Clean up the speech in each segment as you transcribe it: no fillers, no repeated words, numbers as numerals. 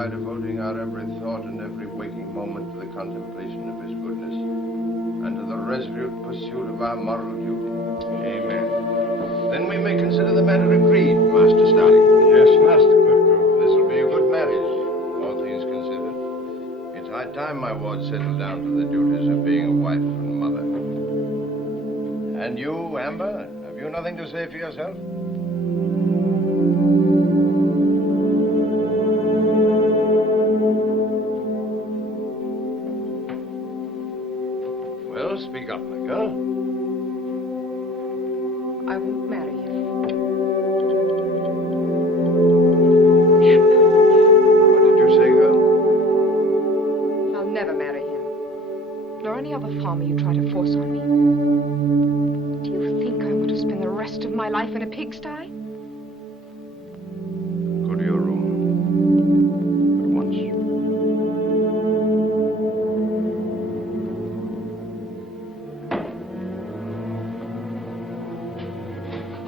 by devoting our every thought and every waking moment to the contemplation of his goodness and to the resolute pursuit of our moral duty. Amen. Then we may consider the matter agreed, Master Starling. Yes, Master Goodgo. This will be a good marriage, all things considered. It's high time my ward settled down to the duties of being a wife and mother. And you, Amber, have you nothing to say for yourself? Well, speak up, my girl. I won't marry him. What did you say, girl? I'll never marry him. Nor any other farmer you try to force on me. Do you think I want to spend the rest of my life in a pigsty? Go to your room. At once.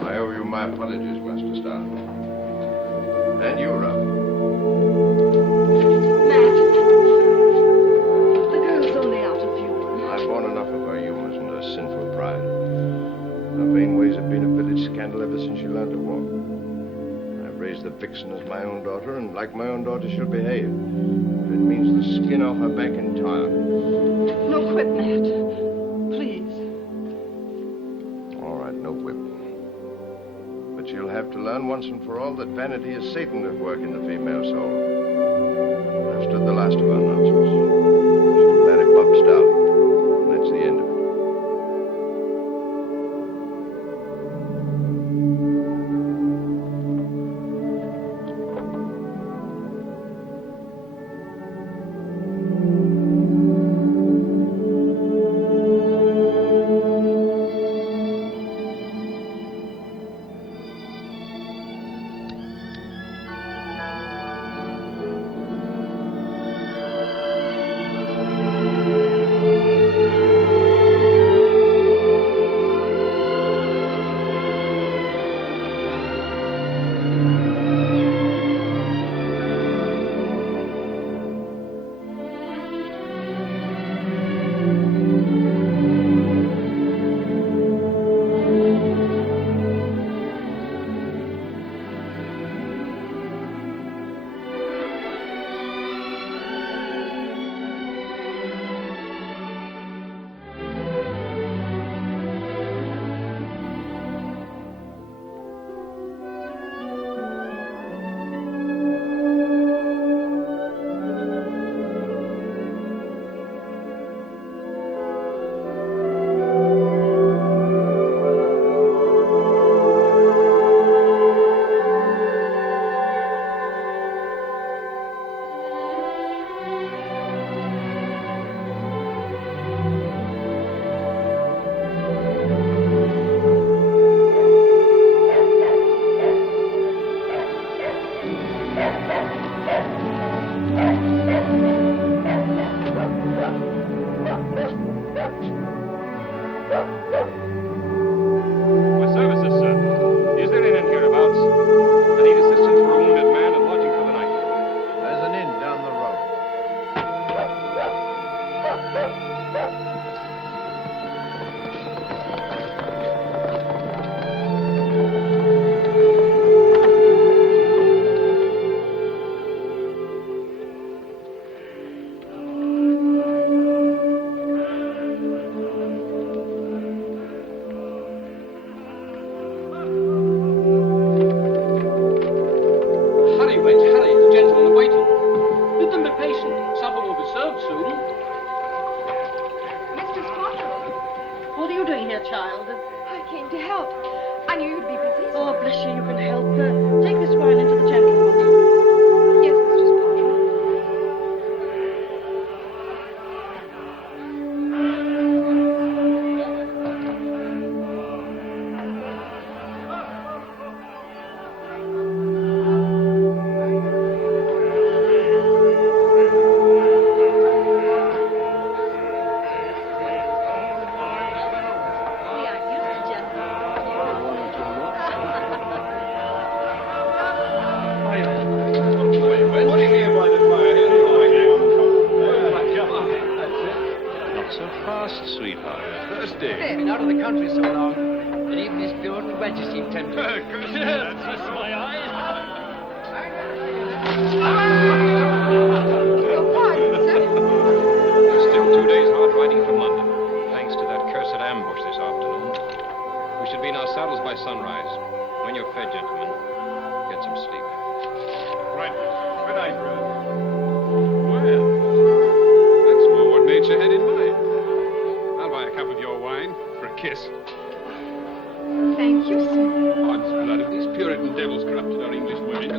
I owe you my apologies, Master Starling. And you, Ralph. Matt, the girl's only out of humor. I've borne enough of her humors and her sinful pride. Her vain ways have been a village scandal ever since she learned to walk. I've raised the vixen as my own daughter, and like my own daughter she'll behave. If it means the skin off her back entire. No quit, Matt. Please. All right, no whip. But she'll have to learn once and for all that vanity is Satan at work in the female soul. I've stood the last of her nonsense. She'll marry Bob Starling, and that's the end of it.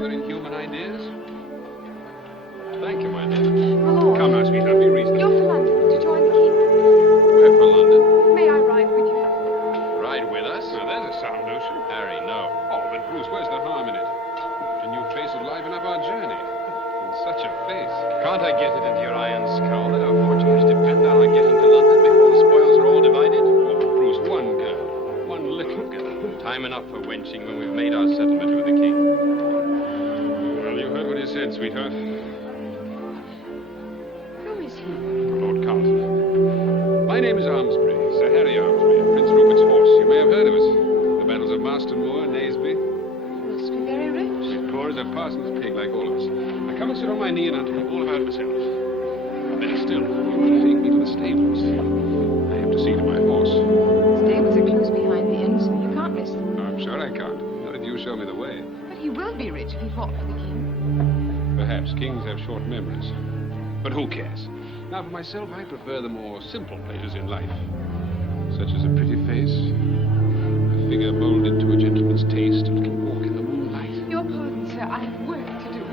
other inhuman ideas? Thank you, my dear. My lord. Come now, sweetheart, be reasonable. You're for London to join the king. We're for London. May I ride with you? Ride with us? Now, there's a sound notion. Harry, no. Oh, but Bruce, where's the harm in it? A new face would liven up our journey. And such a face. Can't I get it into your iron skull that our fortunes depend on our getting to London before the spoils are all divided? Oh, Bruce, one girl. One little girl. Time enough for wenching when we've made our settlement with the king. Well, you heard what he said, sweetheart. Who is he? Lord Carlton. My name is Armsbury, Sir Harry Armsbury, Prince Rupert's horse. You may have heard of us. The battles of Marston Moor, Naseby. You must be very rich. As poor as a parson's pig, like all of us. I come and sit on my knee and I'll tell you all about myself. Better still, you must take me to the stables. I have to see to my horse. Stables are close behind the inn, so you can't miss them. I'm sure I can't. Not if you show me the way. But he will be rich if he fought for the king. Perhaps kings have short memories. But who cares? Now, for myself, I prefer the more simple pleasures in life. Such as a pretty face, a figure molded to a gentleman's taste, a little walk in the moonlight. Your pardon, sir, I have work to do.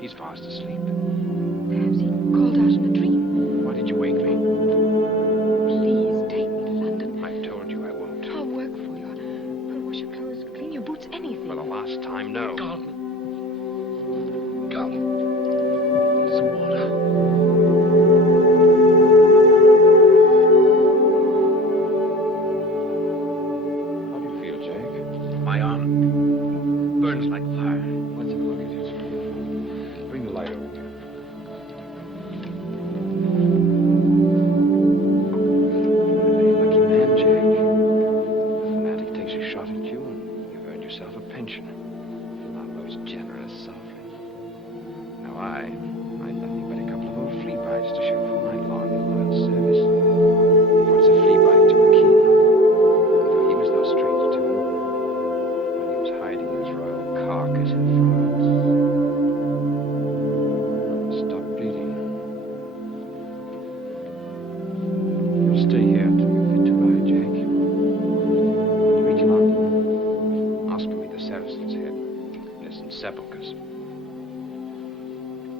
He's fast asleep. Perhaps he called out in a dream. Why did you wake me? Please take me to London. I've told you I won't. I'll work for you. I'll wash your clothes, clean your boots, anything. For the last time, no. Carlton. Some water. How do you feel, Jake? My arm burns like fire. Let's have a look at it. Bring the light over here. You're a very lucky man, Jake. A fanatic takes a shot at you, and you've earned yourself a pension. Our most generous sovereign. Now I've nothing but a couple of old flea bites to show for my long and loyal service. What's a flea bite to a king? Though he was no stranger to him. When he was hiding his royal carcass in France. Stop bleeding. You'll stay here till you're fit to ride, Jake. When you reach London, ask for me the Saracen's Head. There's some sepulchres.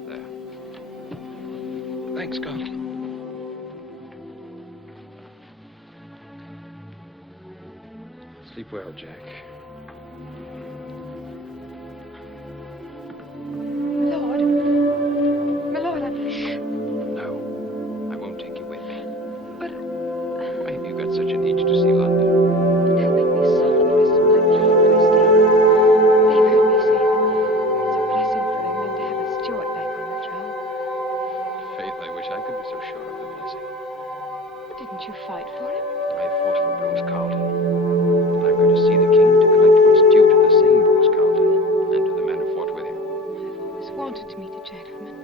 There. Thanks, Carl. Sleep well, Jack. My lord, No, I won't take you with me. but Why have you got such an itch to see London? they'll make me suffer the rest of my life if I stay. They've heard me say that it's a blessing for England to have a Stuart back on the throne. Faith, I wish I could be so sure of the blessing. Didn't you fight for him? I fought for Bruce Carlton. And I'm going to see the king to collect what's due to the same Bruce Carlton and to the men who fought with him. I've always wanted to meet a gentleman.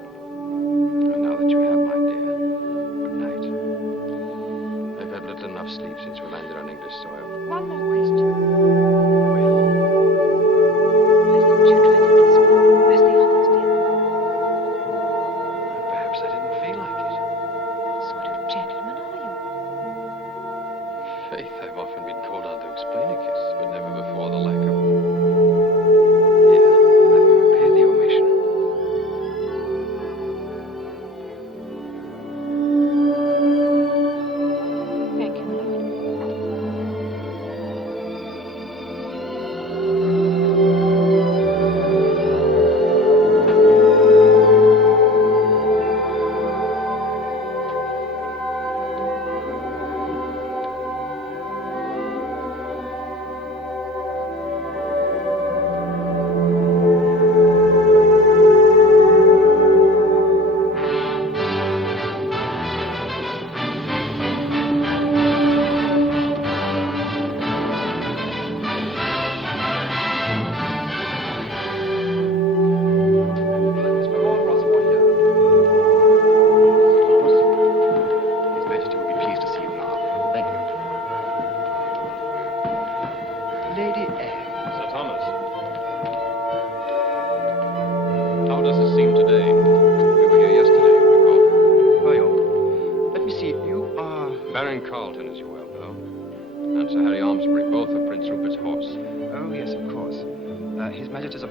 And now that you have, my dear, good night. I've had little enough sleep since we landed on English soil. One more question. Well, Why didn't you try to kiss me as the others did? perhaps I didn't feel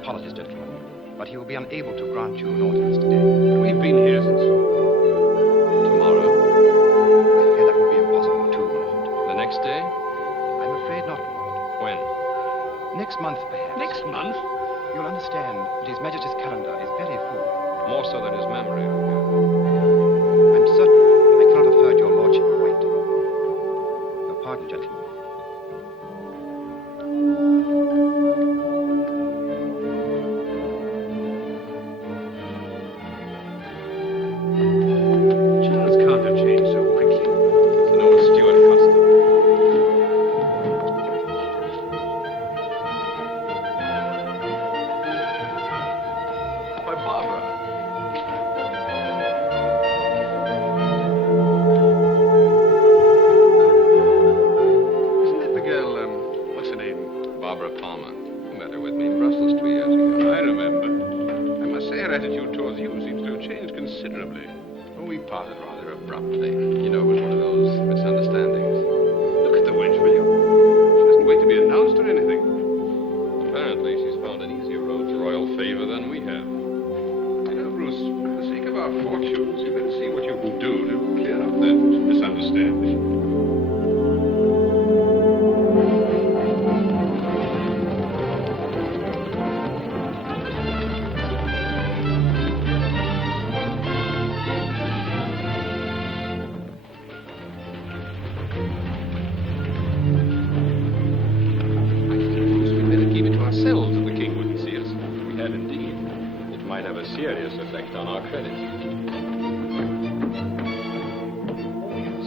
apologies, gentlemen, but he will be unable to grant you an audience today. We've been here since tomorrow. I fear that will be impossible too, my lord. The next day? I'm afraid not, my lord. When? Next month, perhaps. Next month? You'll understand that His Majesty's calendar is very full. More so than his memory. I'm certain I cannot have heard your lordship right. Your pardon, gentlemen. Charles can't have changed so quickly. It's an old Stuart custom. Why, Barbara. Isn't that the girl, what's her name? Barbara Palmer. You met her with me in Brussels 2 years ago. I remember. I must say her attitude towards you seems to have changed considerably. Well, we parted rather abruptly. You know, it was one of those misunderstandings. Look at the wench, will you? She doesn't wait to be announced or anything. Apparently, she's found an easier road to royal favor than we have. You know, Bruce, for the sake of our fortunes, you better see what you can do to clear up that misunderstanding. Ourselves if the king wouldn't see us. We had indeed. It might have a serious effect on our credit.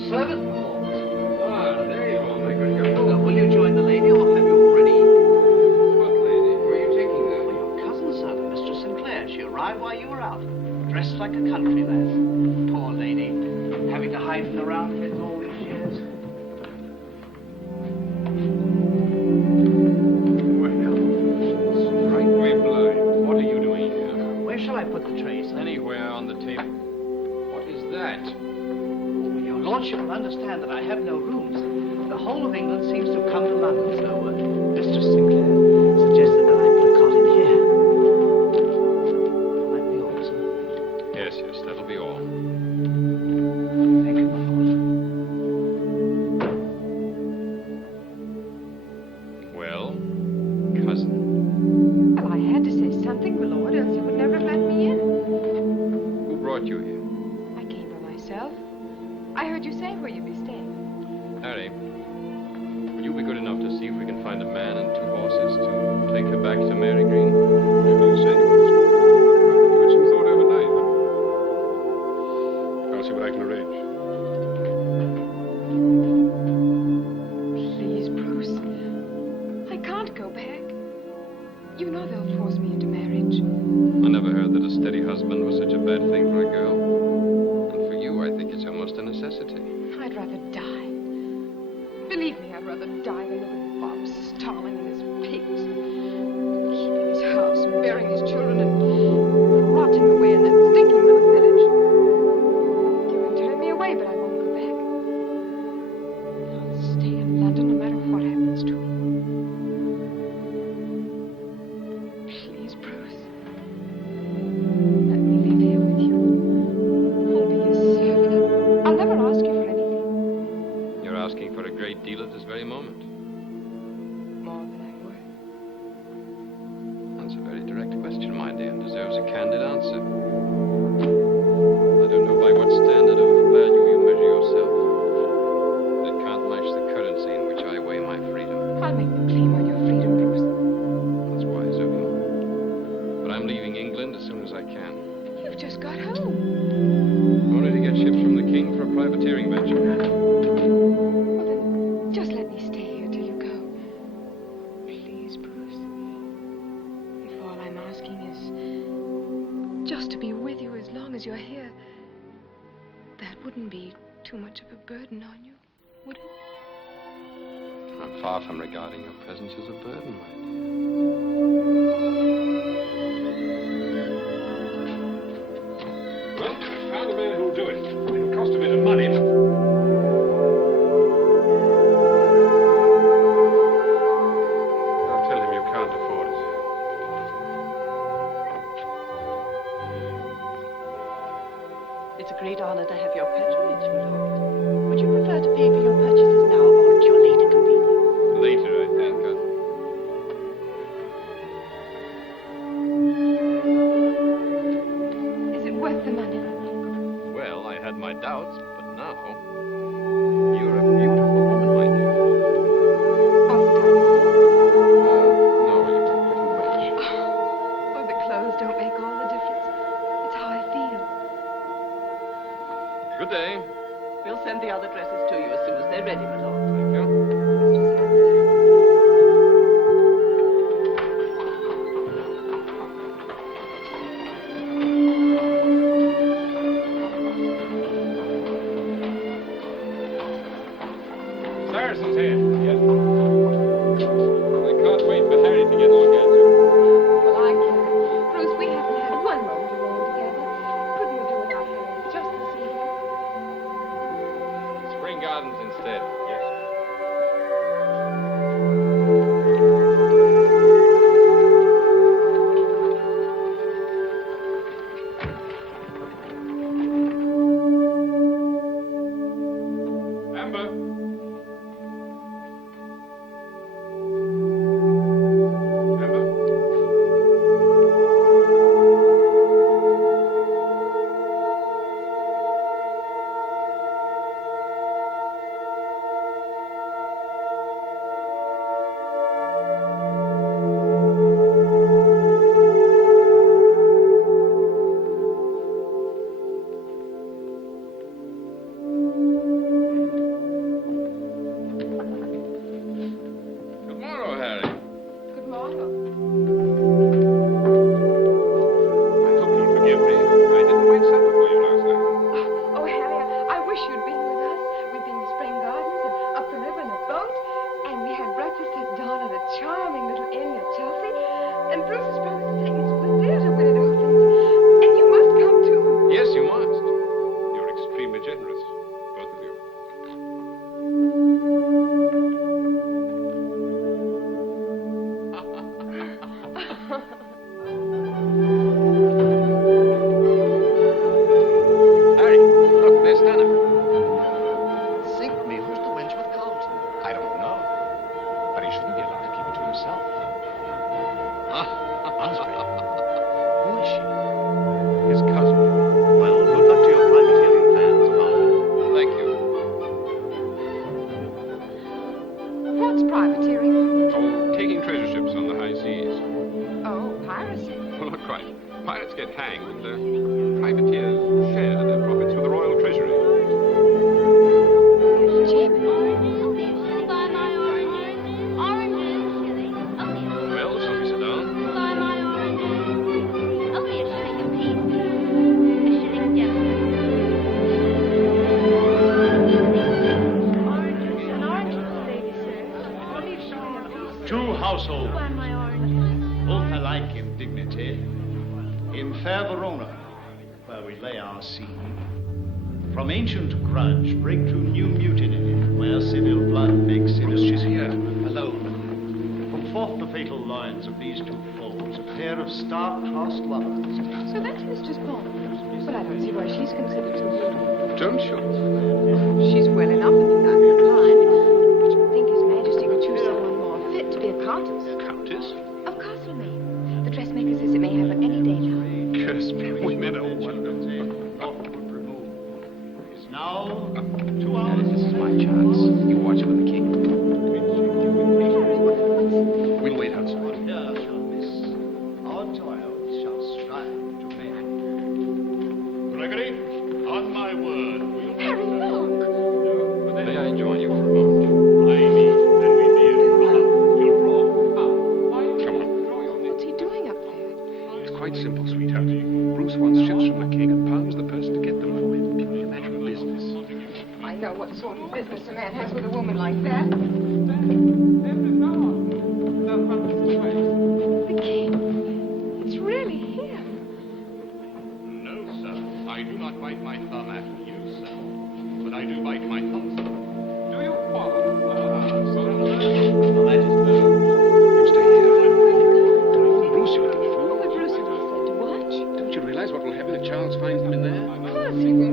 Servant, my lord. Ah, there you are, my good girl. Will you join the lady, or have you already? What lady? Where are you taking her? Well, your cousin, sir, Mistress Sinclair. She arrived while you were out, dressed like a country lass. Poor lady, having to hide in the Roundheads all these years. What are you doing here? Where shall I put the tray, sir? Anywhere on the table. What is that? Your lordship will understand that I have no rooms. The whole of England seems to have come to London, so Mistress Sinclair suggested that I put a cot in here. Will that be all, sir? Yes, that'll be all. Thank you, my lord. Well, cousin. Well, I had to say something, my lord, else you would never have let me in. Who brought you here? I came by myself. I heard you say where you'd be staying. Harry, will you be good enough to see if we can find a man and 2 horses to take her back to Mary Green? Whatever you say. I'll give it some thought overnight. I'll see what I can arrange. Please, Bruce. I can't go back. You know they'll force me into marriage. I never heard that a steady husband was such a bad thing for a girl. And for you, I think it's almost a necessity. I'd rather die. Believe me, I'd rather die than live with Bob Starling and his pigs. Keeping his house and bearing his children and rotting away in that stinking little village. You can turn me away, but I won't go back. I'll stay in London no matter what happens to me. Please, Bruce. Let me live here with you. I'll be your servant. I'll never ask you for anything. You're asking for a great deal at this very moment. More than I'm worth. That's a very direct question, my dear, and deserves a candid answer. I don't know by what standard of value you measure yourself, but it can't match the currency in which I weigh my freedom. I'll make no claim on your freedom, Bruce. That's wise of you. But I'm leaving England as soon as I can. You've just got home. Only to get ships from the king for a privateering venture. Well, then, just let me stay here till you go. Please, Bruce. If all I'm asking is just to be with you as long as you're here, that wouldn't be too much of a burden on you, would it? I'm far from regarding your presence as a burden, my dear. Well, I found a man who'll do it. It'll cost a bit of money, but... I'll tell him you can't afford it. It's a great honor to have your patronage, my lord. Would you prefer to pay for your purchases now or at your later convenience? Later, I think. Is it worth the money? Well, I had my doubts, but now... You're a beautiful woman, my dear. Wasn't I before? No, you were pretty wet. Oh, the clothes don't make all the difference. It's how I feel. Good day. We'll send the other dresses to you as soon as they're ready, my lord. Thank you. Mr. Sanders. Saracens here. Yes. I can't wait for Harry to get a look at you. Well, I can. Bruce, we haven't had one moment alone together. Couldn't we do without Harry just this evening? Spring Gardens instead. Yes. Amber. Amber. Tomorrow, Harry. Good morning. I hope you'll forgive me. I didn't wait supper for you last night. Oh, Harry, I wish you'd been with us. We've been to Spring Gardens and up the river in a boat. And we had breakfast at dawn at a charming little inn near Chelsea. And Bruce has promised to take me to the theater when it opens. And you must come too. Yes, you must. You're extremely generous, both of you. Harry, look, there's Stanna. Sink me, who's the wench with Carlton? I don't know. But he shouldn't be allowed to keep it to himself. Osprey. Who is she? His cousin. Well, good luck to your privateering plans, Carlton. Thank you. What's privateering? Oh, taking treasure ships on the high seas. Oh, piracy. Well, not quite. Pirates get hanged, and privateers share their profits with the Royal Treasury. Buy my oranges. Oranges. Well, shall we sit down? Buy my oranges. Only a shilling apiece. A shilling gentleman. Oranges, an orange, lady, sir. Only a shilling apiece. Two households, Buy my oranges. both alike in dignity, in fair Verona, where we lay our siege. From ancient grudge break to new mutiny, where civil blood makes Bruce, civil. she's here. Alone. From forth the fatal loins of these two foes, a pair of star-crossed lovers. So that's Mistress Bond. But I don't see why she's considered so beautiful. Don't you? She's well enough in that line. But you would think His Majesty would choose someone more fit to be a countess. Countess? Of Castlemaine. The dressmaker says it may have any day now. Curse me, women are wonderful. Northward remove. Is now 2 Harry, hours. this is my chance. You watch for the king. Harry, what's... We'll wait outside. But here shall miss, our toils shall strive to make. Gregory, on my word, we'll Harry, look! May I join you for a moment? I mean, and we deal you'll roll. Come on. What's he doing up there? It's quite simple, sweetheart. Bruce wants ships from the king and pounds the person to get them for him. Purely a matter of business. I know what sort of business a man has with a woman like that. The king. It's really him. No, sir. I do not bite my thumb at you, sir. But I do bite my thumb, sir. Do you quarrel? You stay here. Bruce, you little fool. But Bruce only said to watch. Don't you realize what will happen if Charles finds them in there? Of course he will.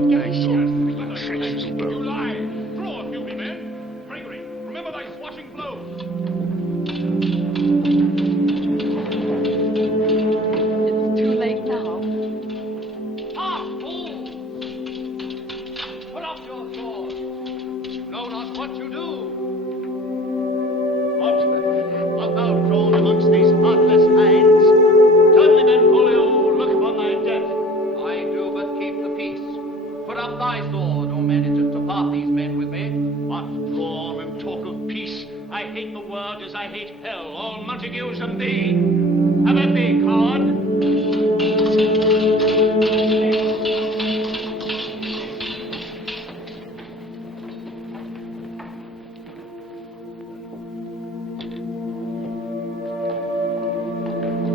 up thy sword, O managers, to part these men with me. What brawl and talk of peace? I hate the word as I hate hell. All Montagues and thee. Have at thee, coward.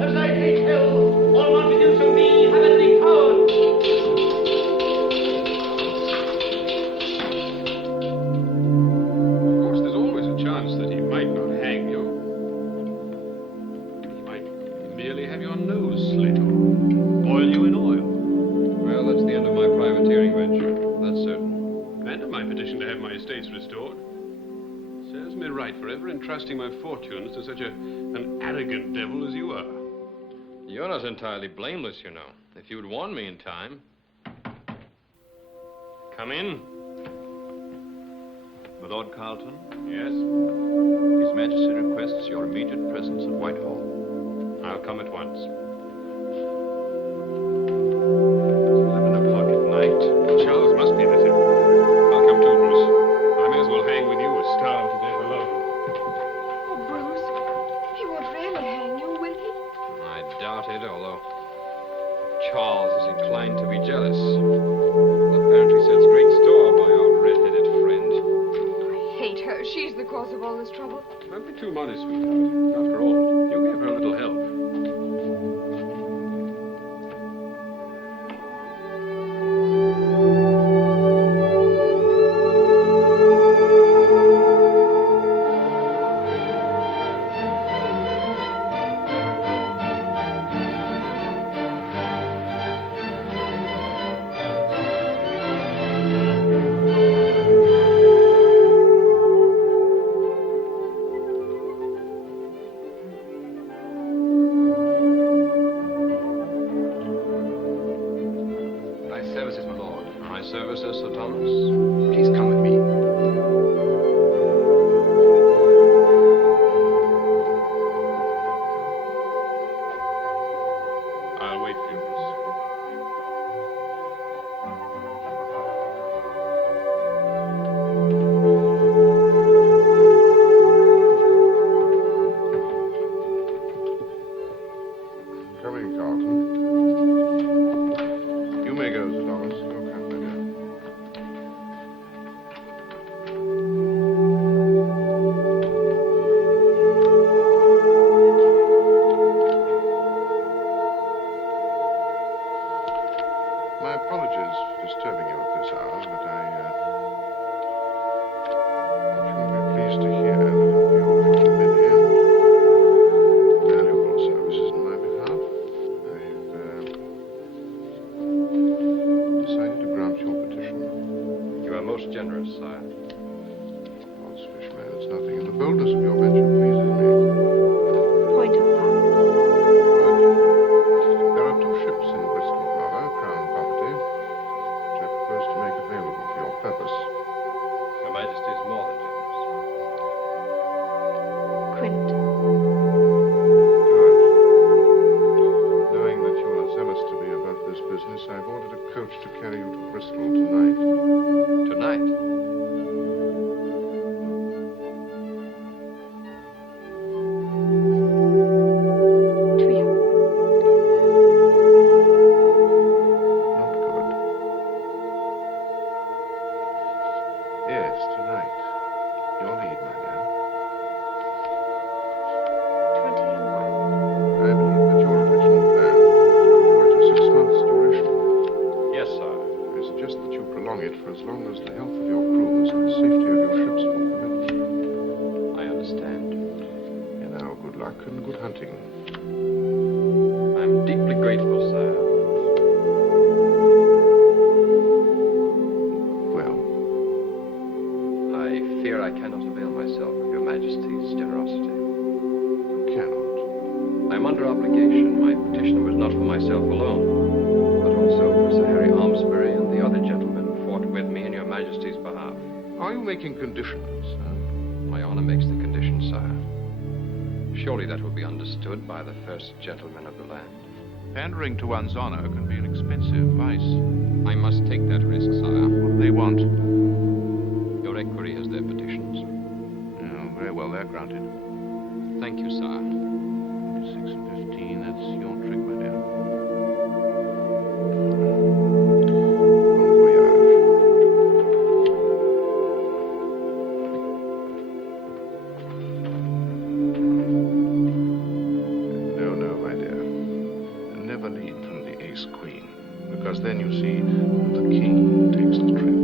As I hate hell, all Montagues and thee. Have at thee, coward. Of course, there's always a chance that he might not hang you. He might merely have your nose slit off. Boil you in oil. Well, that's the end of my privateering venture. That's certain. And of my petition to have my estates restored. Serves me right for ever entrusting my fortunes to such an arrogant devil as you are. You're not entirely blameless, you know. If you'd warned me in time. Come in. My Lord Carlton, Yes? His Majesty requests your immediate presence at Whitehall. I'll come at once. 11 o'clock at night. Charles must be at it. I'll come too, Bruce. I may as well hang with you as starve to death alone. Oh, Bruce, he won't really hang you, will he? I doubt it, although Charles is inclined to be jealous. Apparently sets great store by our red-headed friend. I hate her. She's the cause of all this trouble. Don't be too modest, sweetheart. After all, you gave her a little help. Thy services, my lord. My services, Sir Thomas. Please come with me. I'll wait for you, Bruce. Come in, Carlton. You may go, Sir Thomas. Your kind, my dear. My apologies for disturbing you at this hour, but I shall be pleased to hear that in view of your many and valuable services in my behalf, I've decided to grant your petition. You are most generous, sire. Odds Fishman, it's nothing in the boldness of your venture pleases me. Point of power. There are 2 ships in Bristol Harbor, Crown property, which I propose to make available for your purpose. Your Majesty is more than generous. Quint. Good. Knowing that you are zealous to be about this business, I've ordered a coach to carry you to Bristol tonight. Tonight? Trio. Not good. Yes, tonight. Your lead, my dear. 20 and 1. I believe that your original plan was for a voyage of 6 months' duration. Yes, sire. I suggest that you prolong it for as long as the health of your crews and the safety of your ships will permit. I understand. And now, good luck and good hunting. I'm deeply grateful, sire. Well, I fear I cannot avail myself of your Majesty's generosity. you cannot. I'm under obligation. My petition was not for myself alone, but also for Sir Harry Almsbury and the other gentlemen who fought with me in your Majesty's behalf. Are you making conditions, huh? My honor makes the condition, sire. Surely that will be understood by the first gentleman of the land. Pandering to one's honor can be an expensive vice. I must take that risk, sire. What do they want? Your equerry has their petitions. Oh, very well, they're granted. Thank you, sire. 6 and 15, that's your trick, my dear. No, my dear. Never lead from the ace-queen, because then you see the king takes the trick.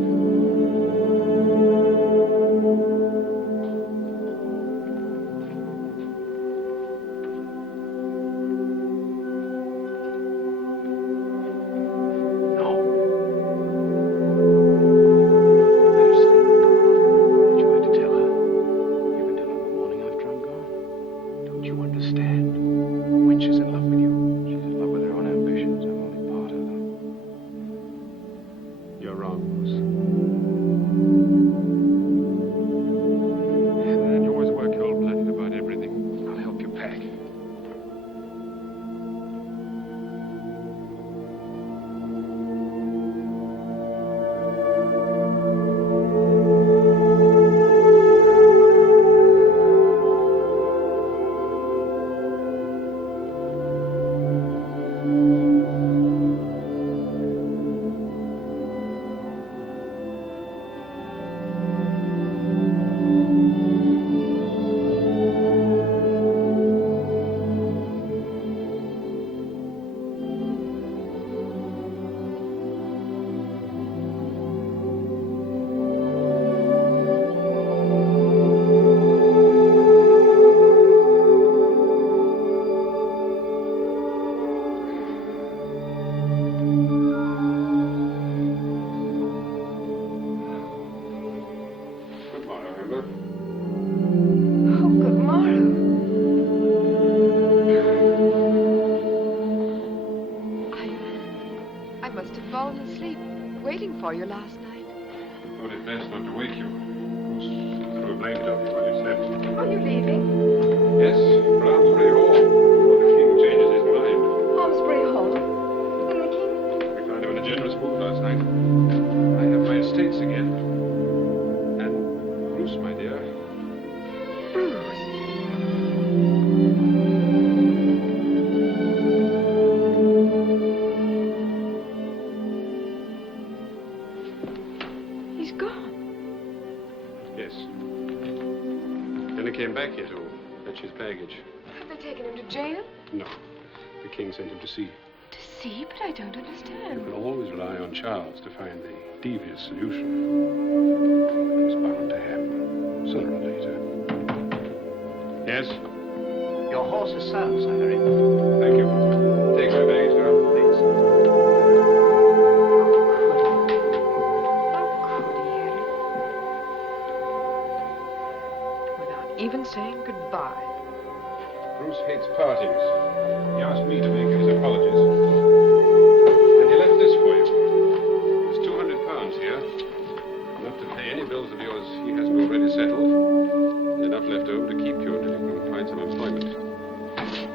For you last night. I thought it best not to wake you. Of course, threw a blanket over you while you slept. Are you leaving? Yes, for Almsbury Hall, before the king changes his mind. Almsbury Hall? And the king? We found him in a generous mood last night. I have my estates again. And Bruce, my dear. Bruce? He's gone. Yes. Then he came back here to fetch his baggage. Have they taken him to jail? No. The king sent him to sea. To sea? But I don't understand. You can always rely on Charles to find the devious solution. It was bound to happen, sooner or later. Yes? Your horse is sound, Sir Harry. Thank you. Take my baggage, sir. Please. Without even saying goodbye. Bruce hates partings. He asked me to make his apologies. And he left this for you. There's £200 here. Enough to pay any bills of yours he hasn't already settled. And enough left over to keep you until you can find some employment.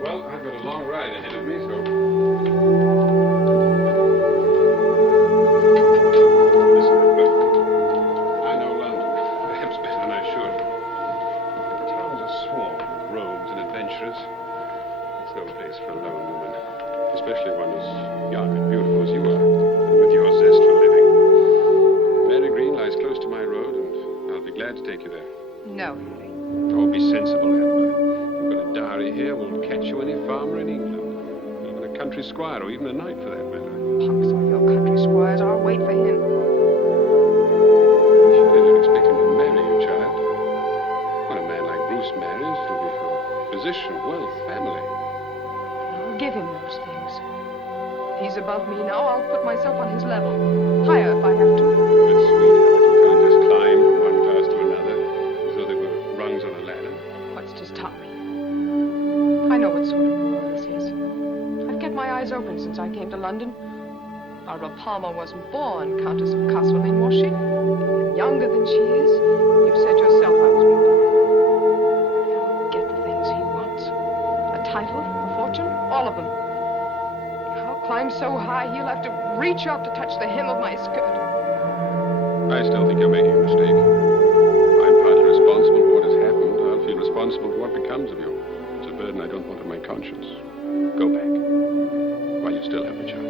Well, I've got a long ride ahead of me, so... Listen, I know London, perhaps better than I should. The towns are swarming with rogues and adventurers. It's no place for a lone woman, especially one as young and beautiful as you are, and with your zest for living. Mary Green lies close to my road, and I'll be glad to take you there. No, Harry. Oh, be sensible, Amber. You've got a dowry here will catch you any farmer in England. Even a country squire, or even a knight for that matter. Pox on your country squires. I'll wait for him. You didn't expect him to marry you, child. When a man like Bruce marries, it'll be for position, wealth, family. I'll give him those things. If he's above me now, I'll put myself on his level. Higher if I have to. But, sweetheart, you can't just climb from one class to another as though they were rungs on a ladder. What's to stop me? I know what sort of world this is. I've kept my eyes open since I came to London. Barbara Palmer wasn't born Countess of Castlemaine, was she? Younger than she is. You said yourself I was weak. He'll get the things he wants. A title, a fortune, all of them. climb so high, he'll have to reach up to touch the hem of my skirt. I still think you're making a mistake. I'm partly responsible for what has happened. I'll feel responsible for what becomes of you. It's a burden I don't want on my conscience. Go back while you still have the chance.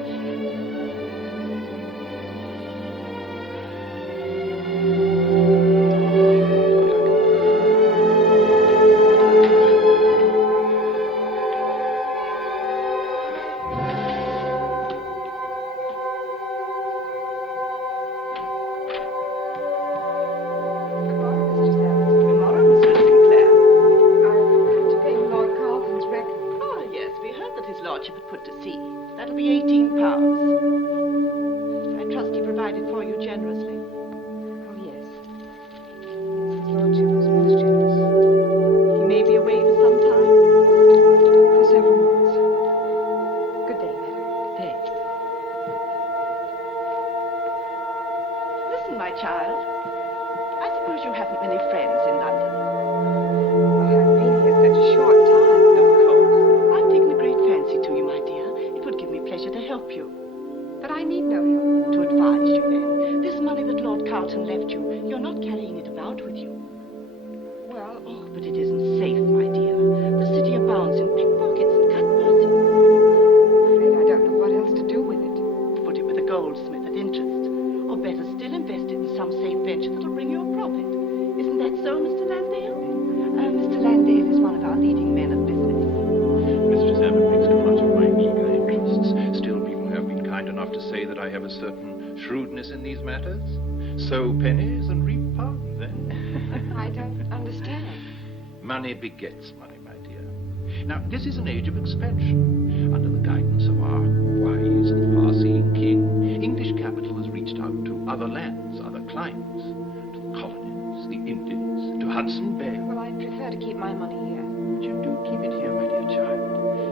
Money begets money, my dear. Now, this is an age of expansion. Under the guidance of our wise and far-seeing king, English capital has reached out to other lands, other climes, to the colonies, the Indies, to Hudson Bay. Well, I'd prefer to keep my money here. But you do keep it here, my dear child.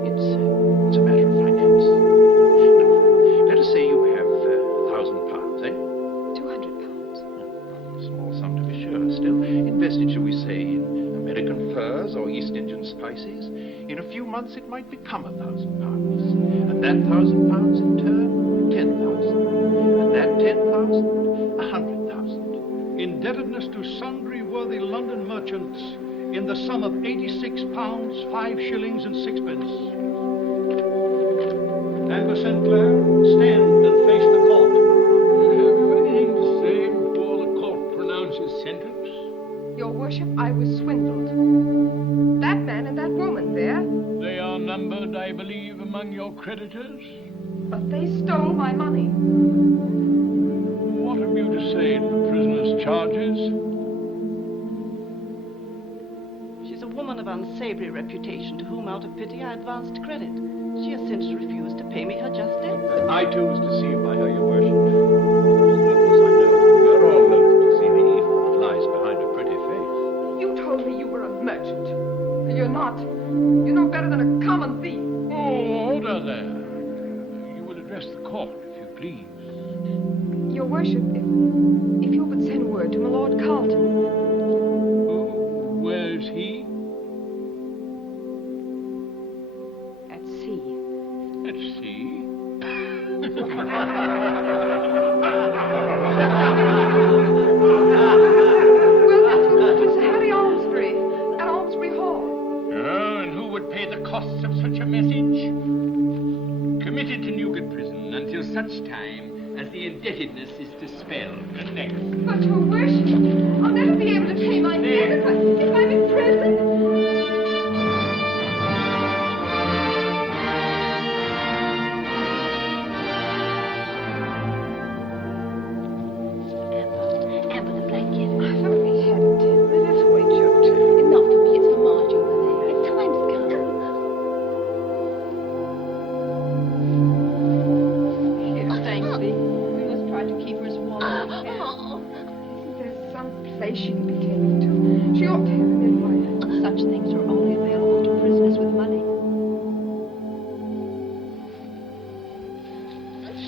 It's a matter of finance. Now, let us say you have £1,000, eh? £200. A small sum to be sure. Still, invested, shall we say, in American furs or East Indian spices, in a few months it might become £1,000. And that £1,000 in turn, 10,000. And that 10,000, 100,000. Indebtedness to sundry worthy London merchants in the sum of £86, 5 shillings and 6pence. Anbir Sinclair, stand and face the court. Have you anything to say before the court pronounces sentence? Your worship, I was swindled. That man and that woman there. They are numbered, I believe, among your creditors? But they stole my money. What have you to say to the prisoner's charges? She's a woman of unsavory reputation to whom, out of pity, I advanced credit. She has since refused to pay me her just debts. I, too, was deceived by her, your worship. As I know, we are all loath to see the evil that lies behind a pretty face. You told me you were a merchant. You're not. You're no better than a common thief. Oh, order there. You will address the court, if you please. Your worship, if you would send word to my Lord Carlton. Oh, where is he? At sea. At sea? Costs of such a message? Committed to Newgate Prison until such time as the indebtedness is dispelled. Next. But your worship, I'll never be able to pay my debt if I'm in prison. She can be taken to. She ought to have a midwife. Such things are only available to prisoners with money.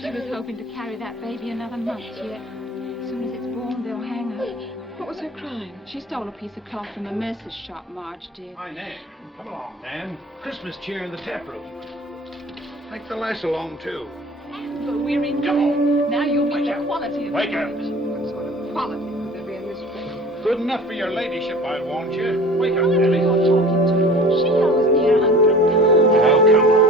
She was hoping to carry that baby another month yet. As soon as it's born, they'll hang her. What was her crime? She stole a piece of cloth from a mercer's shop, Marge did. Hi, Nan. Come along, Nan. Christmas cheer in the tap room. Take the lass along, too. Amber, we're in bed. Now you'll meet the quality of Wake it. up. What sort of quality would there be in this place? Good enough for your ladyship, I warned you. Wake up, Who Ellie. you're talking to? She owes me £100. Oh, come on.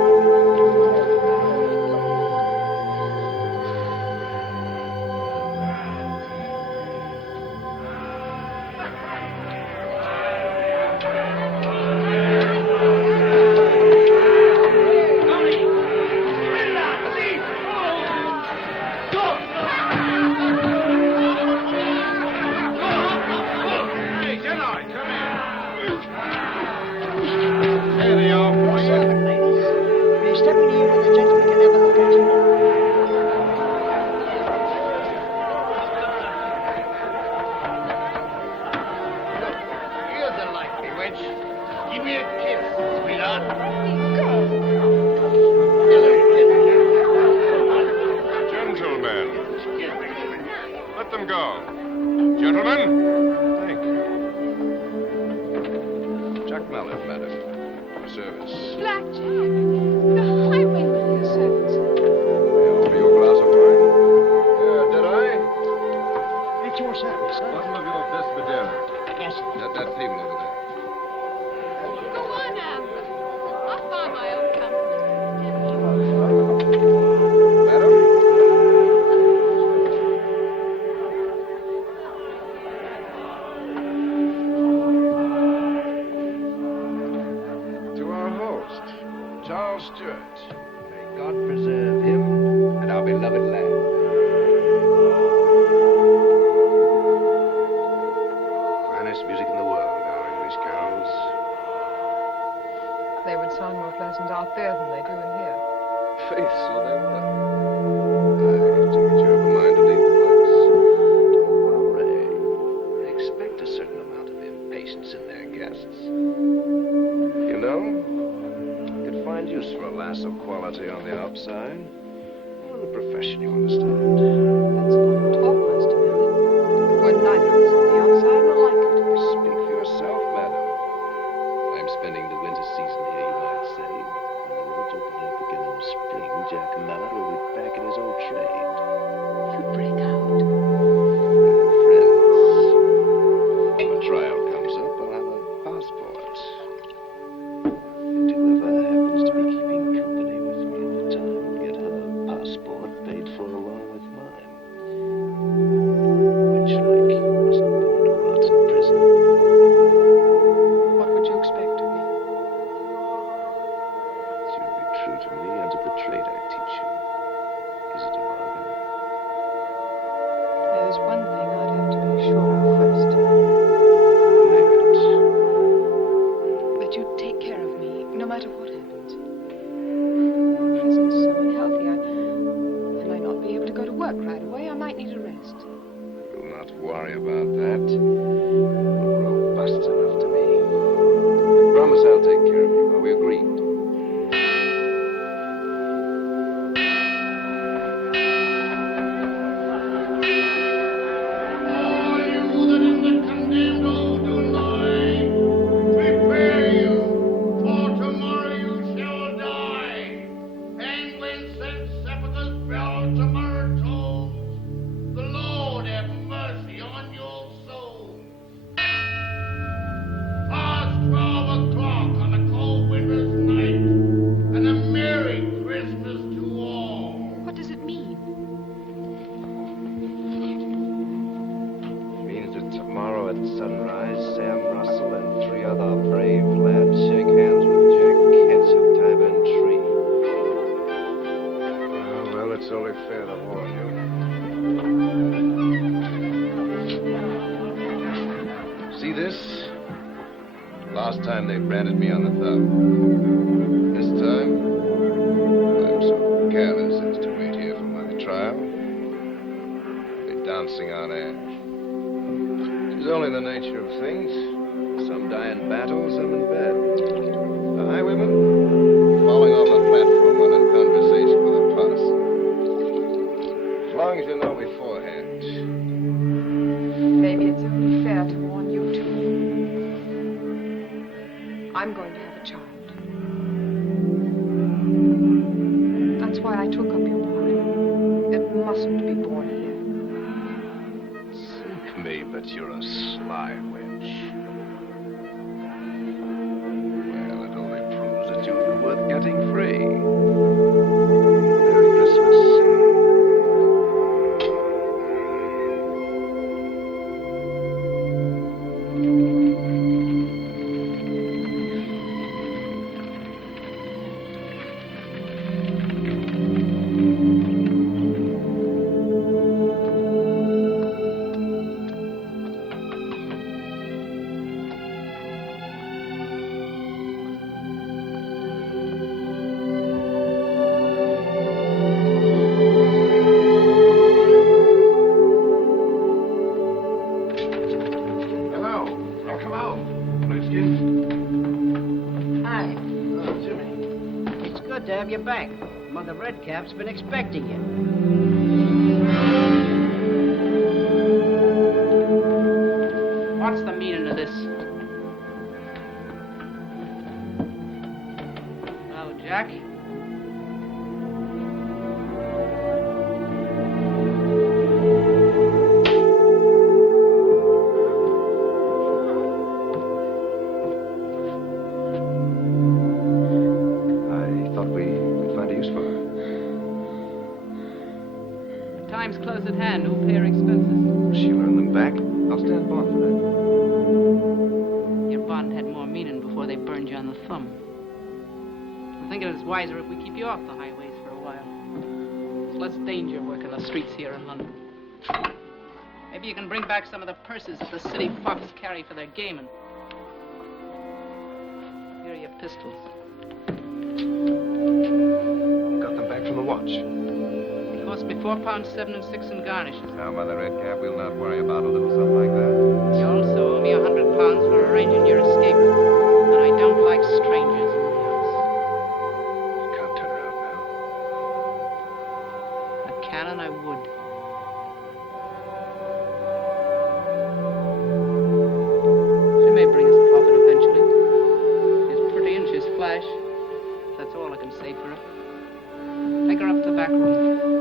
I'm going to have a child. me, but you're a sly wench. Well, it only proves that you're worth getting free. Merry Christmas. Back. Mother Redcap's been expecting you. What's the meaning of this? Oh, Jack? Close at hand, who'll pay her expenses? She'll earn them back. I'll stand bond for that. Your bond had more meaning before they burned you on the thumb. I think it is wiser if we keep you off the highways for a while. There's less danger working the streets here in London. Maybe you can bring back some of the purses that the city fops carry for their gaming. Here are your pistols. Got them back from the watch. Cost me £4.7 and 6 in garnishes. Now, Mother Redcap, we'll not worry about a little something like that. You also owe me £100 for arranging your escape. And I don't like strangers in the house. You can't turn around now. I can and I would. She may bring us profit eventually. She's pretty and she's flash. That's all I can say for her. Take her up to the back room.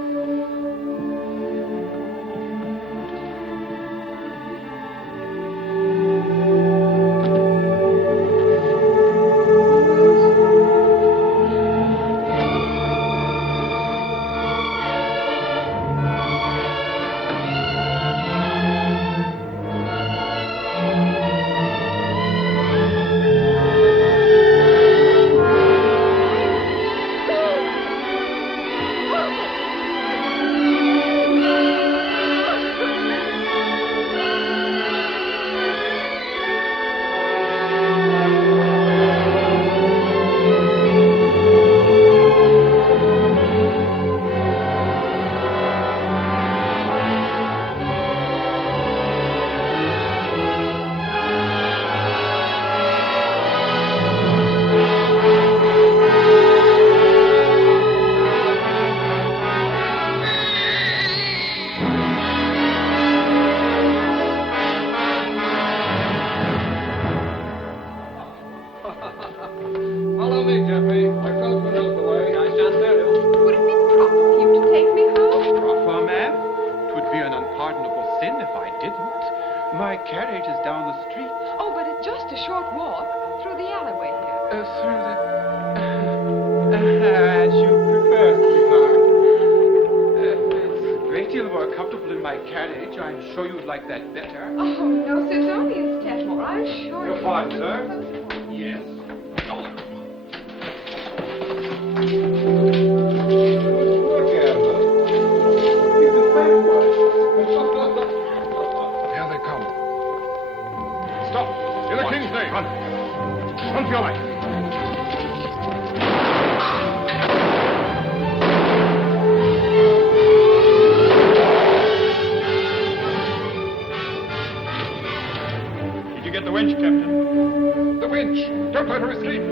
My carriage is down the street. Oh, but it's just a short walk through the alleyway here. As you prefer, sweetheart. It's a great deal more comfortable in my carriage. I'm sure you'd like that better. Oh, no, sir, don't be a step more. I'm sure. Your pardon, sir? Yes. Look at her. It's a fat one. Here they come. Stop! In the king's name! Run! Run for your life! Did you get the wench, Captain? The wench! Don't let her escape!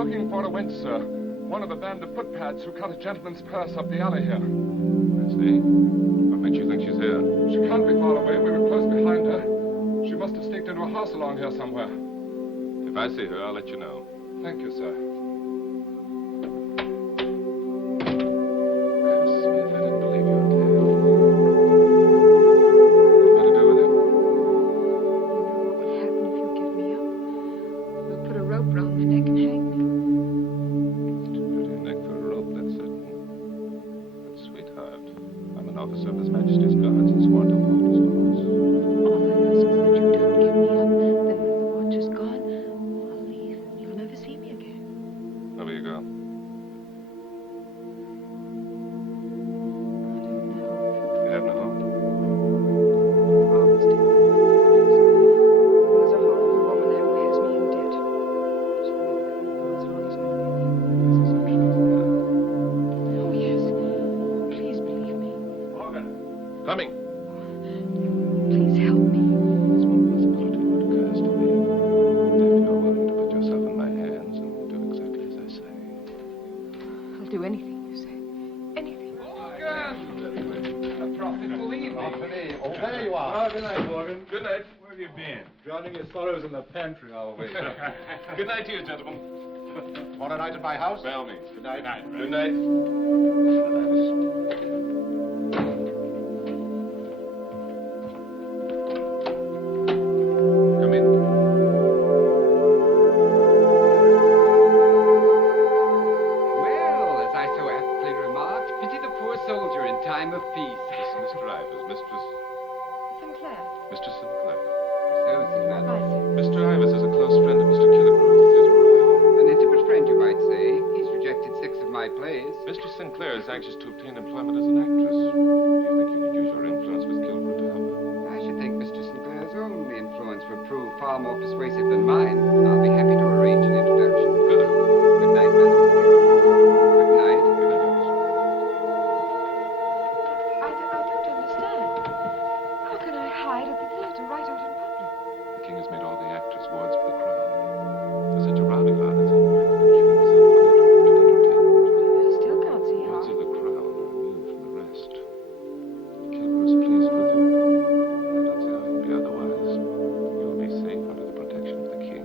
looking for a wench, sir. One of the band of footpads who cut a gentleman's purse up the alley here. I see. What makes you think she's here? She can't be far away. We were close behind her. She must have sneaked into a house along here somewhere. If I see her, I'll let you know. Thank you, sir. Smith, I didn't believe your tale. What to do with him? What would happen if you give me up? They'll put a rope round my neck and hang me. Too pretty a neck for a rope, that's certain. But, sweetheart, I'm an officer of His Majesty's Guards and sworn to uphold his laws. All I ask is that you don't give me up. Then when the watch is gone, I'll leave and you'll never see me again. Where will you go? You have no home? Father's dead, but my father's. There's a horrible woman there who has me in debt. She'll never let me go as long as I live. There's some shows in that. Oh, yes. Please believe me. Coming. Please help me. There's one possibility that occurs to me. If you're willing to put yourself in my hands and do exactly as I say. I'll do anything you say. Anything. A profitable evening. Oh, there you are. Good night, Morgan. Good night. Where have you been? Drowning your sorrows in the pantry, always. Good night to you, gentlemen. Want a night at my house? By all means. Good night. Good night. Come in. Well, as I so aptly remarked, pity the poor soldier in time of peace. This is Mr. Ivers, Sinclair. Mr. Sinclair. So, Sir Madam. Mr. Ivers is a close friend of Mr. Killigrove, Theatre Royal. An intimate friend, you might say. He's rejected 6 of my plays. Mr. Sinclair is anxious to obtain employment as an actress. Do you think you could use your influence with Killigrove to help her? I should think Mr. Sinclair's own influence would prove far more persuasive than mine. I'll be happy to arrange an introduction. Good. Good night, Madam. Good night. Good night, Ivers. I don't understand. How can I hide at the theatre right out in public? The king has made all the actors wards of the crown. There's such a rowdy lot at him. I can ensure himself uninterrupted entertainment. I still can't see Wards how. of the crown are immune from the rest. Killigrove's pleased with you. I don't see how it can be otherwise. You will be safe under the protection of the king.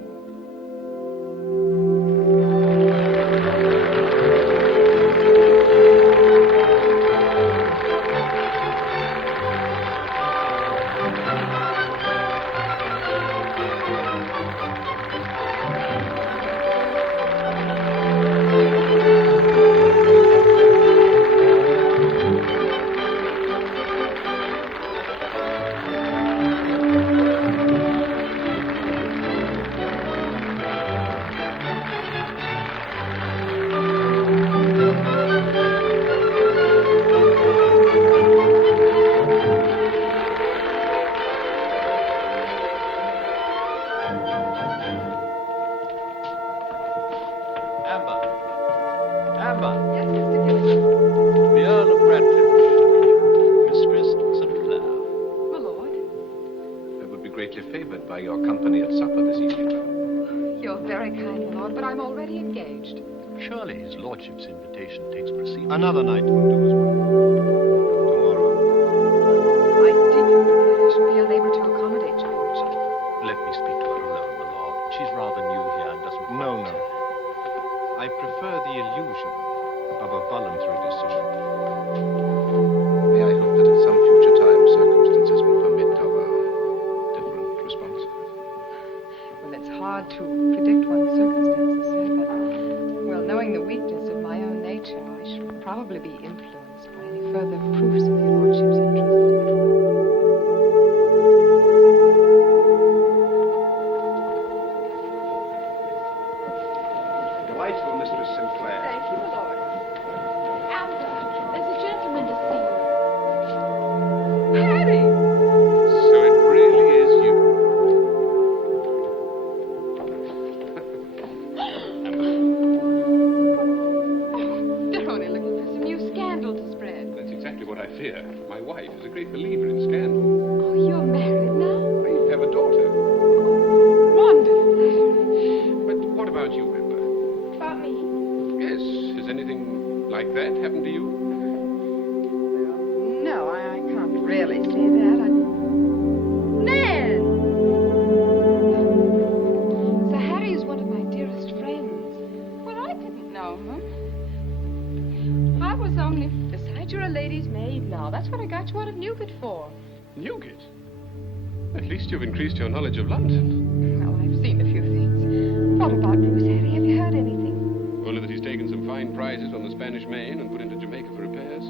Amber. Yes, Mr. Killigrove. The Earl of Radcliffe. Mistress Sinclair. My lord. I would be greatly favored by your company at supper this evening. You're very kind, my lord, but I'm already engaged. Surely his lordship's invitation takes precedence. Another night will do as well. Tomorrow. I did you that I should be unable to accommodate your lordship. Let me speak to her alone, my lord. She's rather new here and doesn't quite... No. I prefer the illusion of a voluntary decision. May I hope that at some future time circumstances will permit of a different response? Well, it's hard to predict one's circumstances, sir, but, well, knowing the weakness of my own nature, I should probably be influenced by any further proofs of your lordship's interest. Delightful, Mistress Sinclair. Thank you, my lord. Amber, there's a gentleman to see you. Harry! So it really is you. They're only looking for some new scandal to spread. That's exactly what I fear. My wife is a great believer in scandal. Oh, you're married now? We have a daughter. Wonderful. But what about you, Amber? Has anything like that happened to you? No, I can't really say that. Nan! Sir Harry is one of my dearest friends. Well, I didn't know him. I was only... Besides, you're a lady's maid now. That's what I got you out of Newgate for. Newgate? At least you've increased your knowledge of London. Well, I've seen a few things. What about Bruce, Harry? Have you heard anything? Only that he's taken some fine prizes on the Spanish Main and put into Jamaica for repairs.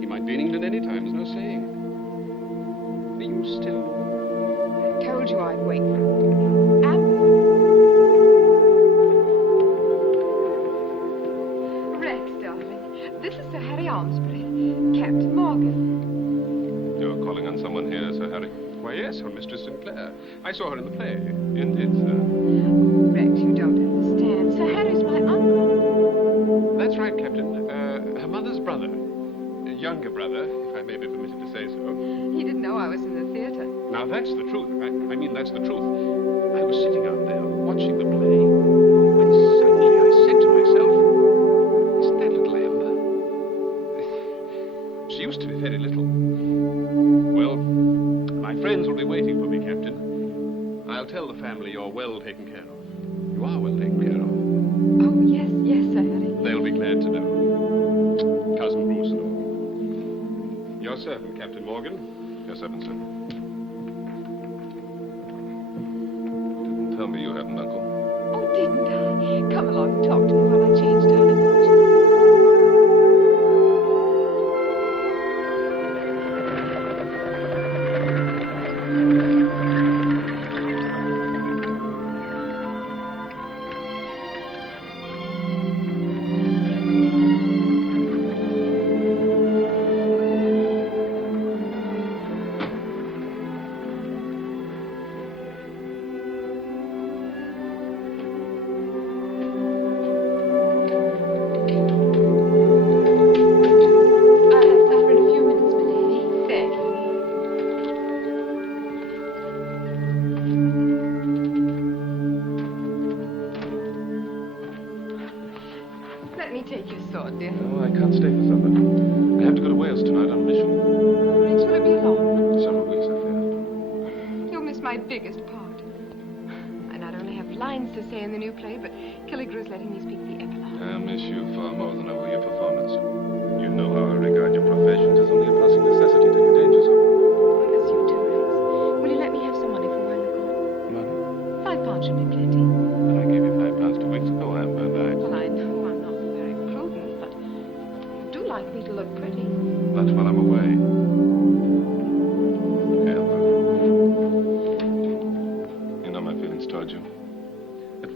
He might be in England any time, there's no saying. Are you still... I told you I'd wait for him. Rex, darling, this is Sir Harry Almsbury, Captain Morgan. You're calling on someone here, Sir Harry? Why, yes, on Mistress Sinclair. I saw her in the play. Indeed, sir. Rex, you don't understand. Sir Harry's my uncle. That's right, Captain. Her mother's brother. Younger brother, if I may be permitted to say so. He didn't know I was in the theater. Now, that's the truth. I mean, that's the truth. I was sitting out there watching the play when suddenly I said to myself, isn't that little Amber? She used to be very little. Well, my friends will be waiting for me, Captain. I'll tell the family you're well taken care of. You are well taken care of. Oh, yes, yes, Sir Harry. They'll be glad to know. Cousin Bruce and all. Your servant, Captain Morgan. Your servant, sir. Didn't tell me you had an uncle. Oh, didn't I? Come along and talk to me while I change, darling, won't you?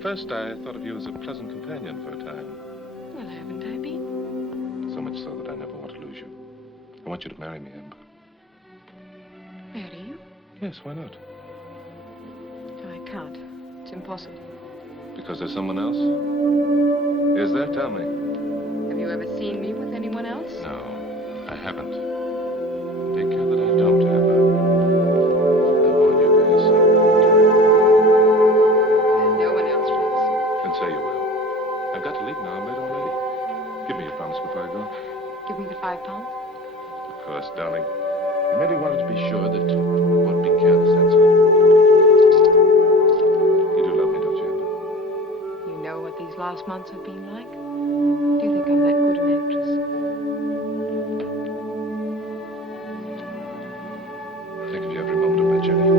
First, I thought of you as a pleasant companion for a time. Well, haven't I been? So much so that I never want to lose you. I want you to marry me, Amber. Marry you? Yes, why not? No, I can't. It's impossible. Because there's someone else? Is there? Tell me. Have you ever seen me with anyone else? No, I haven't. Take care that I don't, Amber. I warn you for your sake. Say you will. I've got to leave now. I'm late already. Give me your promise before I go. Give me the £5? Of course, darling. I merely wanted to be sure that you won't be careless, that's all. You do love me, don't you, Amber? You know what these last months have been like? Do you think I'm that good an actress? I think of you every moment of my journey.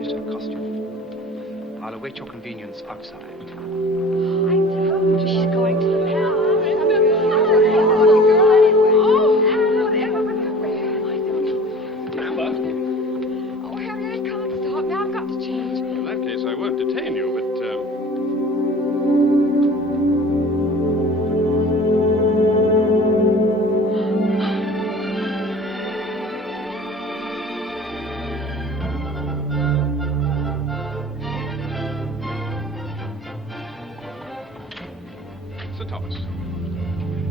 changed her costume. I'll await your convenience outside. I told you. She's going to the palace. Oh, Harry, I can't stop. Now I've got to change. In that case, I won't detain you, but, Sir Thomas.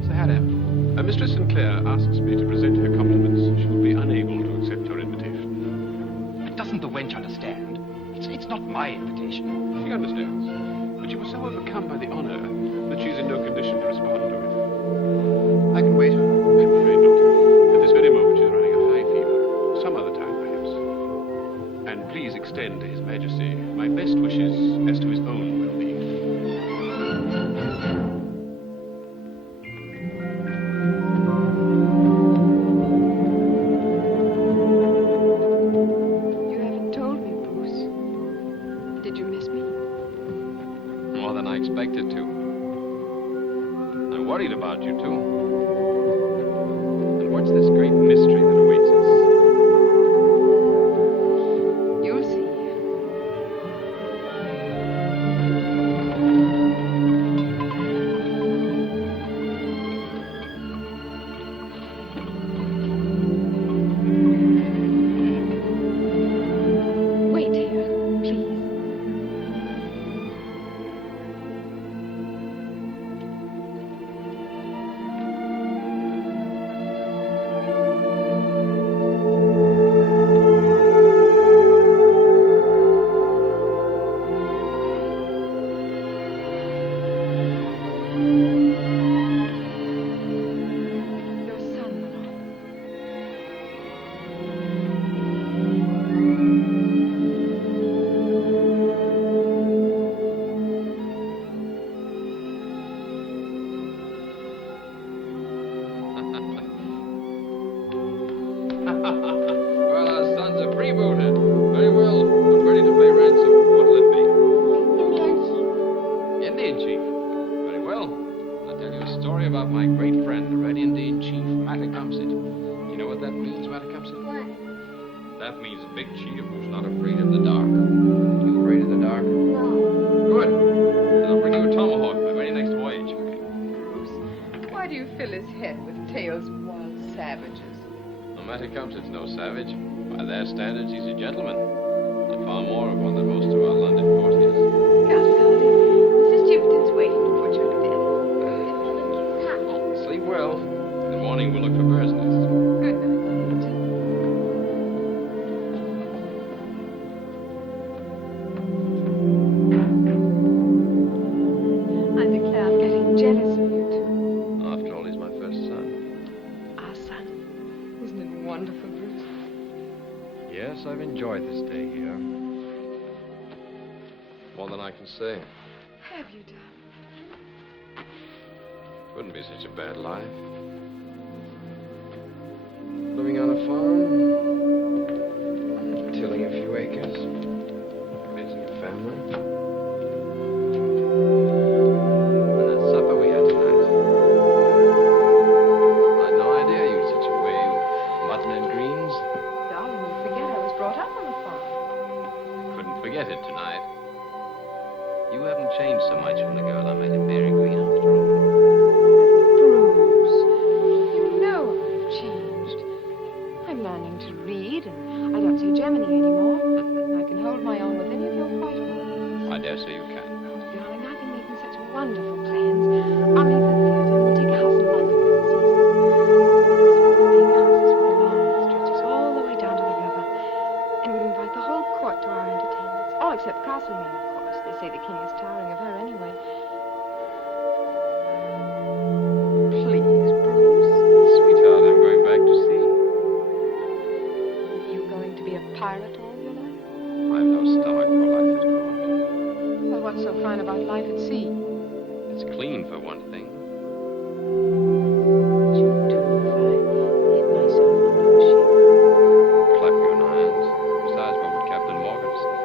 Sir Harry. Mistress Sinclair asks me to present her compliments. She will be unable to accept your invitation. But doesn't the wench understand? It's not my invitation. She understands, but she was so overcome by the honor that she's in no condition to respond to it. I can wait. I'm afraid not. At this very moment, she's running a high fever. Some other time, perhaps. And please extend to His Majesty my best wishes as to his own well-being. You haven't told me, Bruce. Did you miss me? More than I expected to. I'm worried about you, too. And what's this great mystery that awaits us? You'll see. Wait here, please. Your son, my lord. Well, our sons are freebooted. Very well. I'm ready to pay ransom. What'll it be? Indian chief. Very well. I'll tell you a story about my great friend, the Red Indian chief, Matacumsit. You know what that means, Matacumsit? What? That means big chief who's not afraid of the dark. You afraid of the dark? No. Good. Then I'll bring you a tomahawk my very next voyage. Bruce, why do you fill his head with tales of wild savages? No matter comes, it's no savage. By their standards, he's a gentleman. And far more of one than most of our London courtiers. Come, darling. Mrs. Chiverton's waiting to put you to bed. Sleep well. In the morning, we'll look for birds' nests. Good night, Margaret. I declare I'm getting jealous of you two. After all, he's my first son. Our son. Isn't it wonderful, Bruce? Yes, I've enjoyed this day here. More than I can say. Have you, darling? Wouldn't be such a bad life. Living on a farm, tilling a few acres, raising a family. And that supper we had tonight. I'd no idea you'd such a way with mutton and greens. Darling, you forget I was brought up on a farm. Couldn't forget it tonight. You haven't changed so much from the girl I met in Mary Green after all. Bruce, you know I've changed. I'm learning to read, and I don't say Gemini anymore. And I can hold my own with any of your white ones. I dare say you can. Darling, I've been making such wonderful plans. I'll leave the theatre and we'll take a house in London for the season. This big house is with a lawn that stretches all the way down to the river. And we'll invite the whole court to our entertainments. All except Castlemaine, of course. They say the king is tiring of her anyway. Please, Bruce. Sweetheart, I'm going back to sea. You going to be a pirate all your life? I've no stomach for life at court. Well, what's so fine about life at sea? It's clean, for one thing. You do if I hid myself on your ship. Clap your hands. Besides, what would Captain Morgan say?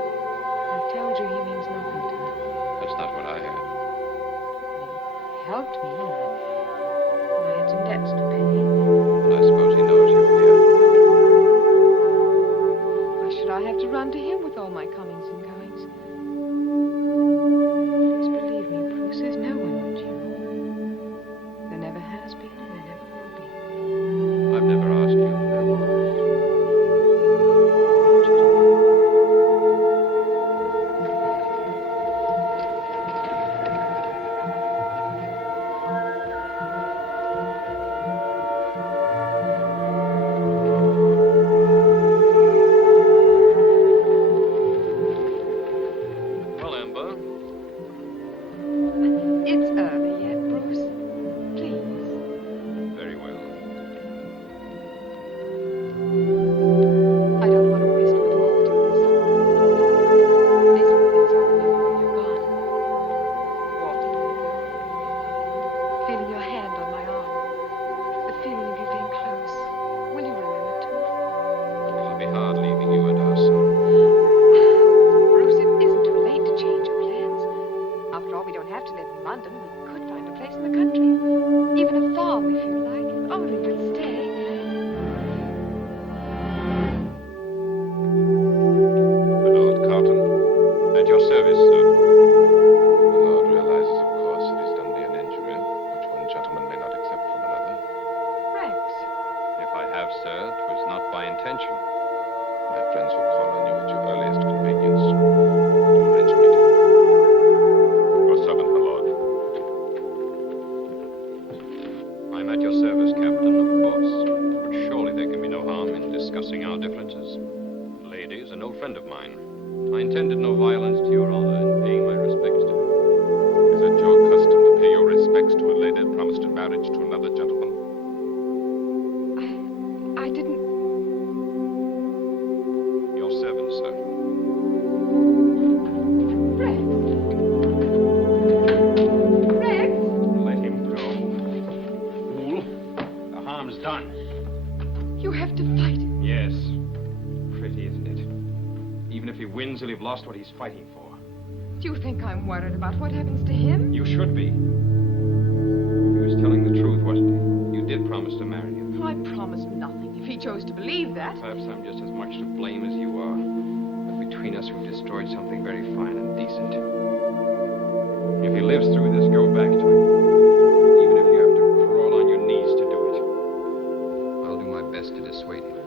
he wins, he'll have lost what he's fighting for. Do you think I'm worried about what happens to him? You should be. He was telling the truth, wasn't he? You did promise to marry him. I promised nothing. If he chose to believe that. Perhaps I'm just as much to blame as you are. But between us, we've destroyed something very fine and decent. If he lives through this, go back to him. Even if you have to crawl on your knees to do it. I'll do my best to dissuade him.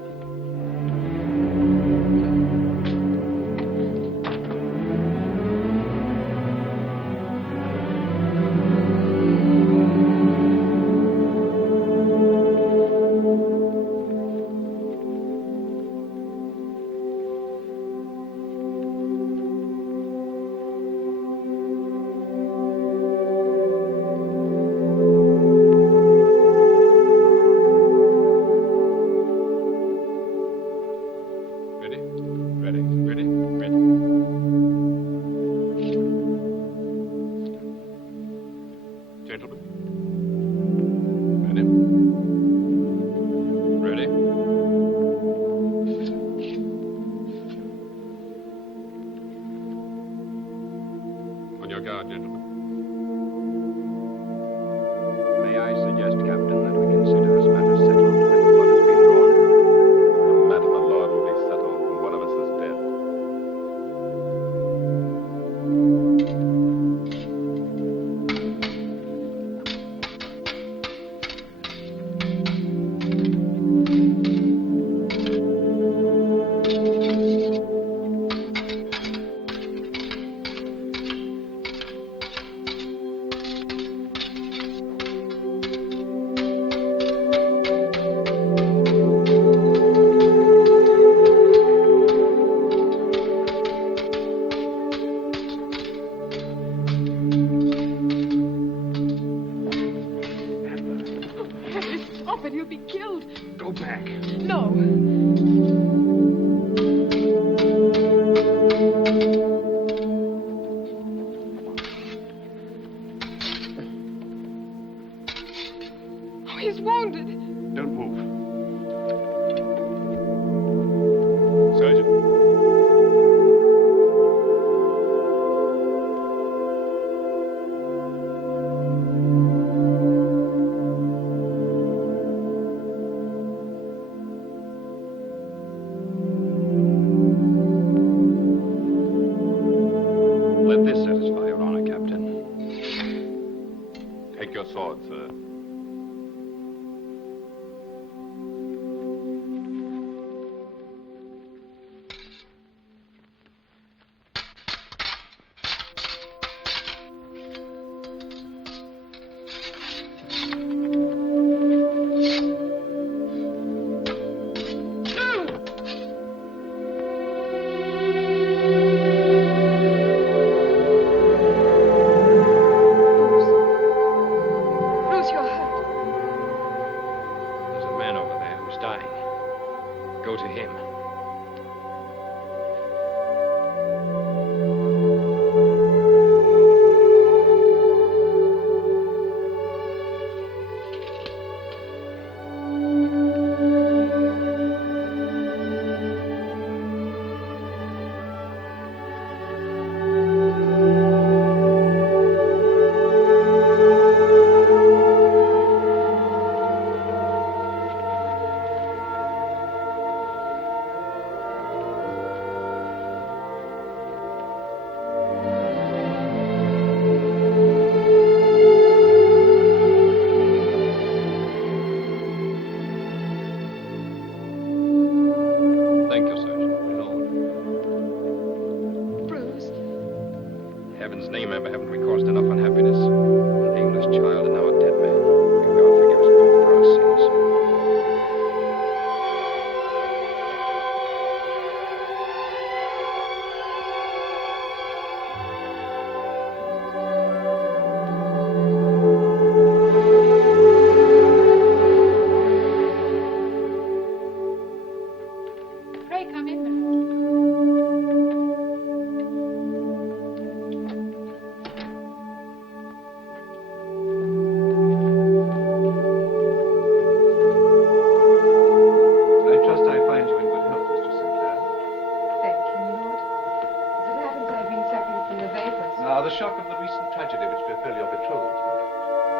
the shock of the recent tragedy which befell your betrothed.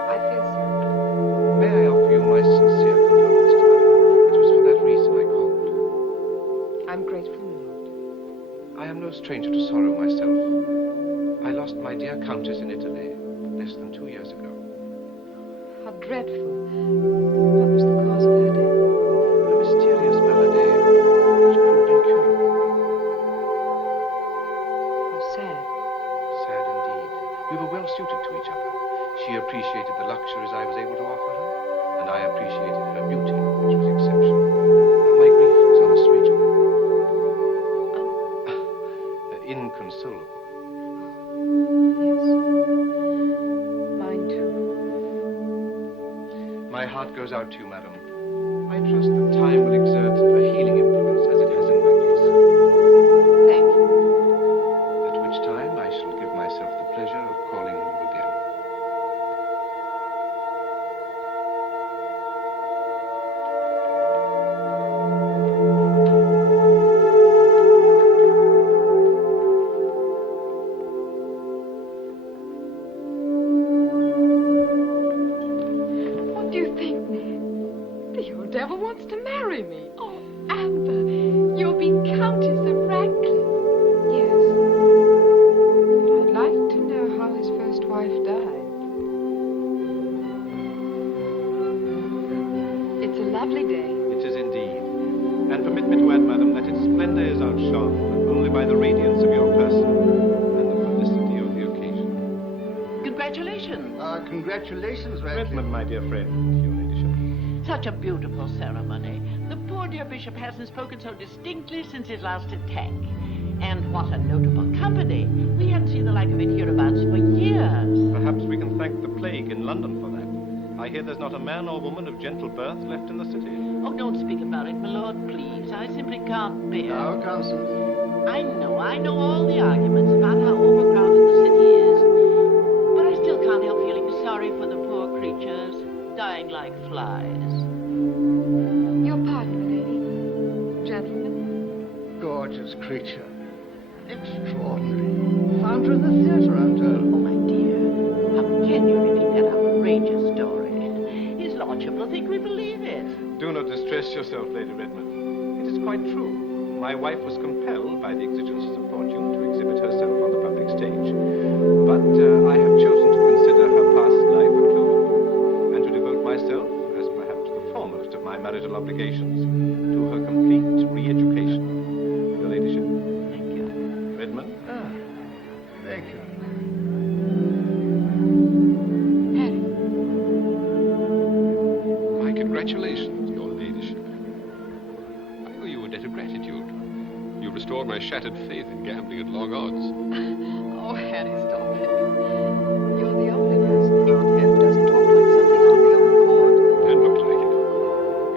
I fear so. May I offer you my sincere condolences, madam? It was for that reason I called. I'm grateful, my lord. I am no stranger to sorrow myself. I lost my dear countess in Italy less than 2 years ago. How dreadful. What was the cause of her death? A mysterious malady which proved incurable. How sad. Sad indeed. We were well suited to each other. She appreciated the luxuries I was able to offer her, and I appreciated her beauty, which was exceptional. My grief was unassailable. Inconsolable. Yes. Mine too. My heart goes out to you, madam. I trust that time will exert a healing influence as it has in my case. Thank you. At which time I shall give myself the pleasure of calling on you again. What do you think, Ned? The old devil wants to marry me. Oh, Amber, you'll be Countess of Ranklin. Yes. But I'd like to know how his first wife died. It's a lovely day. It is indeed. And permit me to add, madam, that its splendor is outshone only by the radiance of your person and the felicity of the occasion. Congratulations. Congratulations, Redmond, my dear friend, your ladyship. Such a beautiful ceremony. The poor dear bishop hasn't spoken so distinctly since his last attack. And what a notable company. We haven't seen the like of it hereabouts for years. Perhaps we can thank the plague in London for that. I hear there's not a man or woman of gentle birth left in the city. Oh, don't speak about it, my lord, please. I simply can't bear. Now, Constance. I know all the arguments about how overcrowded the city is. But I still can't help feeling sorry for the poor creatures, dying like flies. Your pardon, milady. Gentlemen. Gorgeous creature. Extraordinary. Found her in the theater, I'm told. Oh, my dear, how can you repeat that outrageous story? His lordship will think we believe it. Do not distress yourself, Lady Redmond. It is quite true. My wife was compelled by the exigencies of fortune to exhibit herself on the public stage. But I have chosen to consider her past life a closure, and to devote myself, as perhaps the foremost of my marital obligations, to her complete re-education. Your ladyship. Thank you. Redmond? Thank you. Harry. My congratulations, your ladyship. I owe you a debt of gratitude. You restored my shattered faith in gambling at long odds. Oh, Harry, stop it. You're the only person around here who doesn't talk like something out of the old court. And looked like it.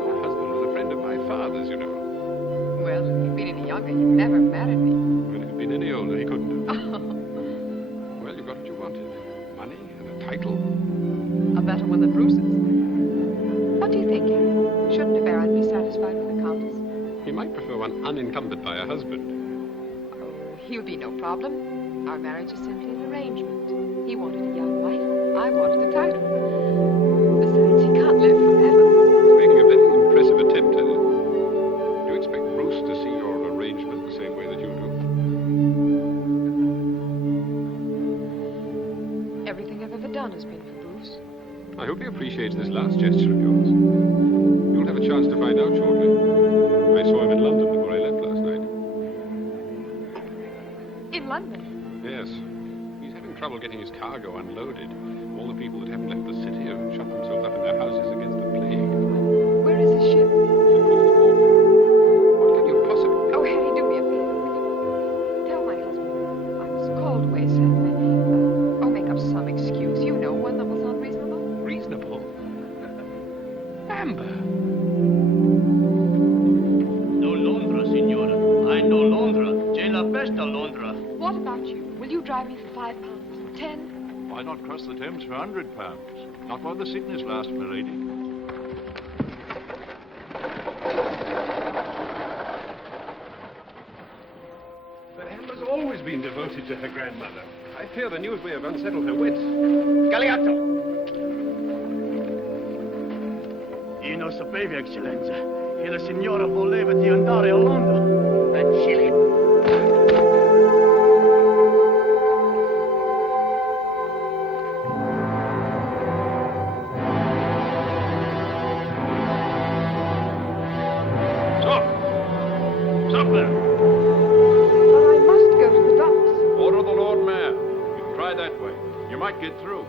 Your husband was a friend of my father's, you know. Well, if he'd been any younger, he'd never married me. When he'd been any older, he couldn't have. Well, you got what you wanted. Money and a title. A better one than Bruce's. What do you think, Harry? Shouldn't a baron be satisfied with a countess? He might prefer one unencumbered by a husband. Oh, he'll be no problem. Our marriage is simply an arrangement. He wanted a young wife. I wanted the title. Besides, he can't live forever. You're making a very impressive attempt at it. Do you expect Bruce to see your arrangement the same way that you do? Everything I've ever done has been for Bruce. I hope he appreciates this last gesture of yours. You'll have a chance to find out shortly. I saw him in London before I left last night. In London? Yes. He's having trouble getting his cargo unloaded. All the people that haven't left the city have shut themselves up in their houses against the plague. Where is his ship? St. Paul's Wharf. What can you possibly... Oh, Harry, do me a favor. Tell my husband I was called away suddenly. Oh, make up some excuse. You know, one that was unreasonable. Reasonable? Amber! No Londra, signora. I know Londra. C'è la peste a Londra. What about you? Will you drive me for £5? 10? Why not cross the Thames for £100? Not while the sickness lasts, my lady. But Amber's always always been devoted to her grandmother. I fear the news may have unsettled her wits. Galeazzo! Io non sapevo, Eccellenza. E la signora voleva di andare a Londra. Accidenti. Stop there! But I must go to the docks. Order the Lord Mayor. You can try that way. You might get through.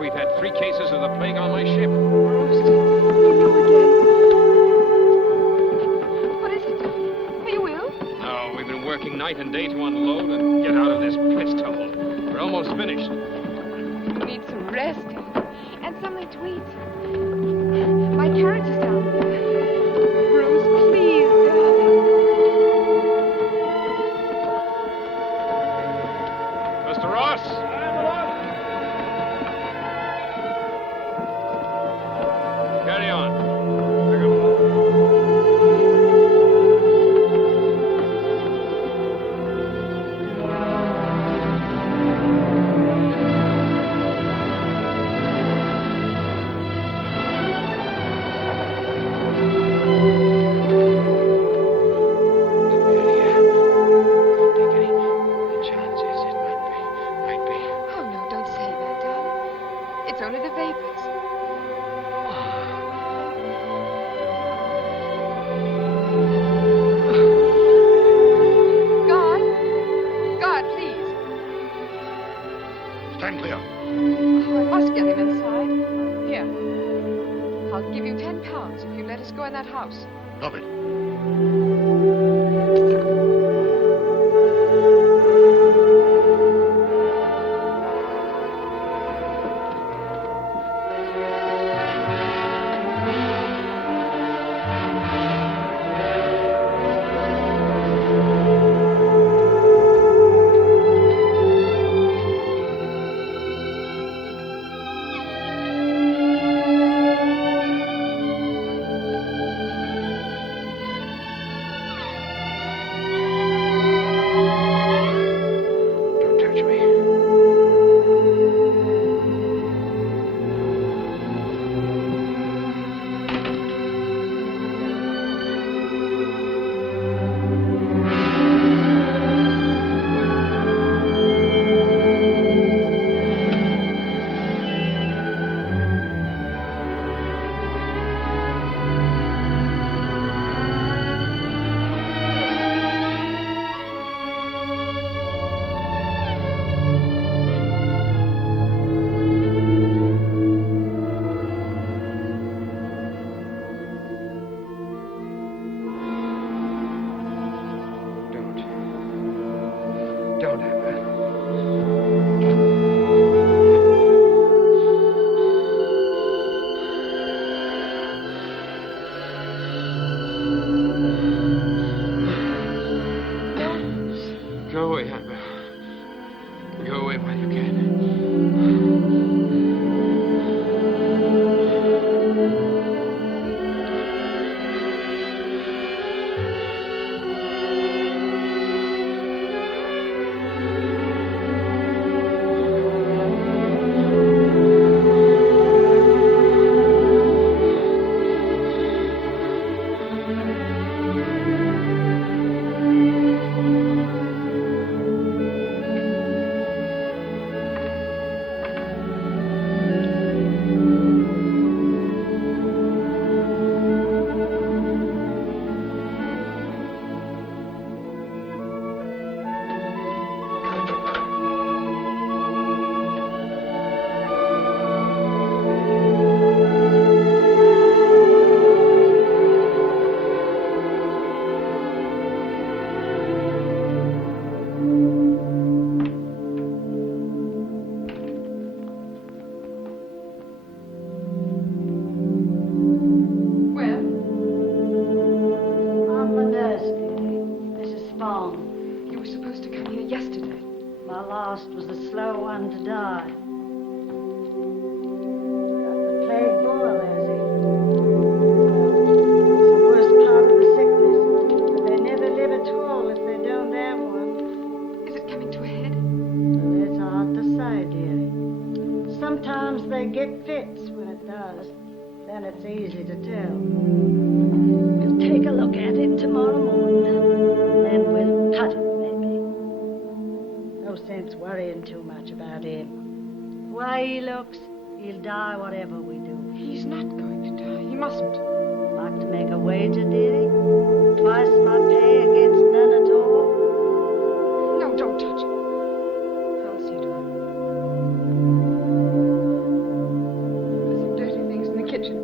We've had 3 cases of the plague on my ship. What is it? Are you ill? No, we've been working night and day to unload and get out of this pest hole. We're almost finished. You need some rest and something to eat. My carriage is down there. Bruce, please, darling. Mr. Ross! Carry on. Oh, no, don't say that, darling. It's only the vapors. God, please. Stand clear. Oh, I must get him inside. Here. I'll give you £10 if you let us go in that house. Drop it. fits when it does, then it's easy to tell. We'll take a look at it tomorrow morning, and then we'll cut it, maybe. No sense worrying too much about him. The way he looks, he'll die whatever we do. He's not going to die. He mustn't. Like to make a wager, did he? Twice my pay against none at all? No, don't touch it. I'll see to it. There's some dirty things in the kitchen.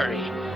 hurry.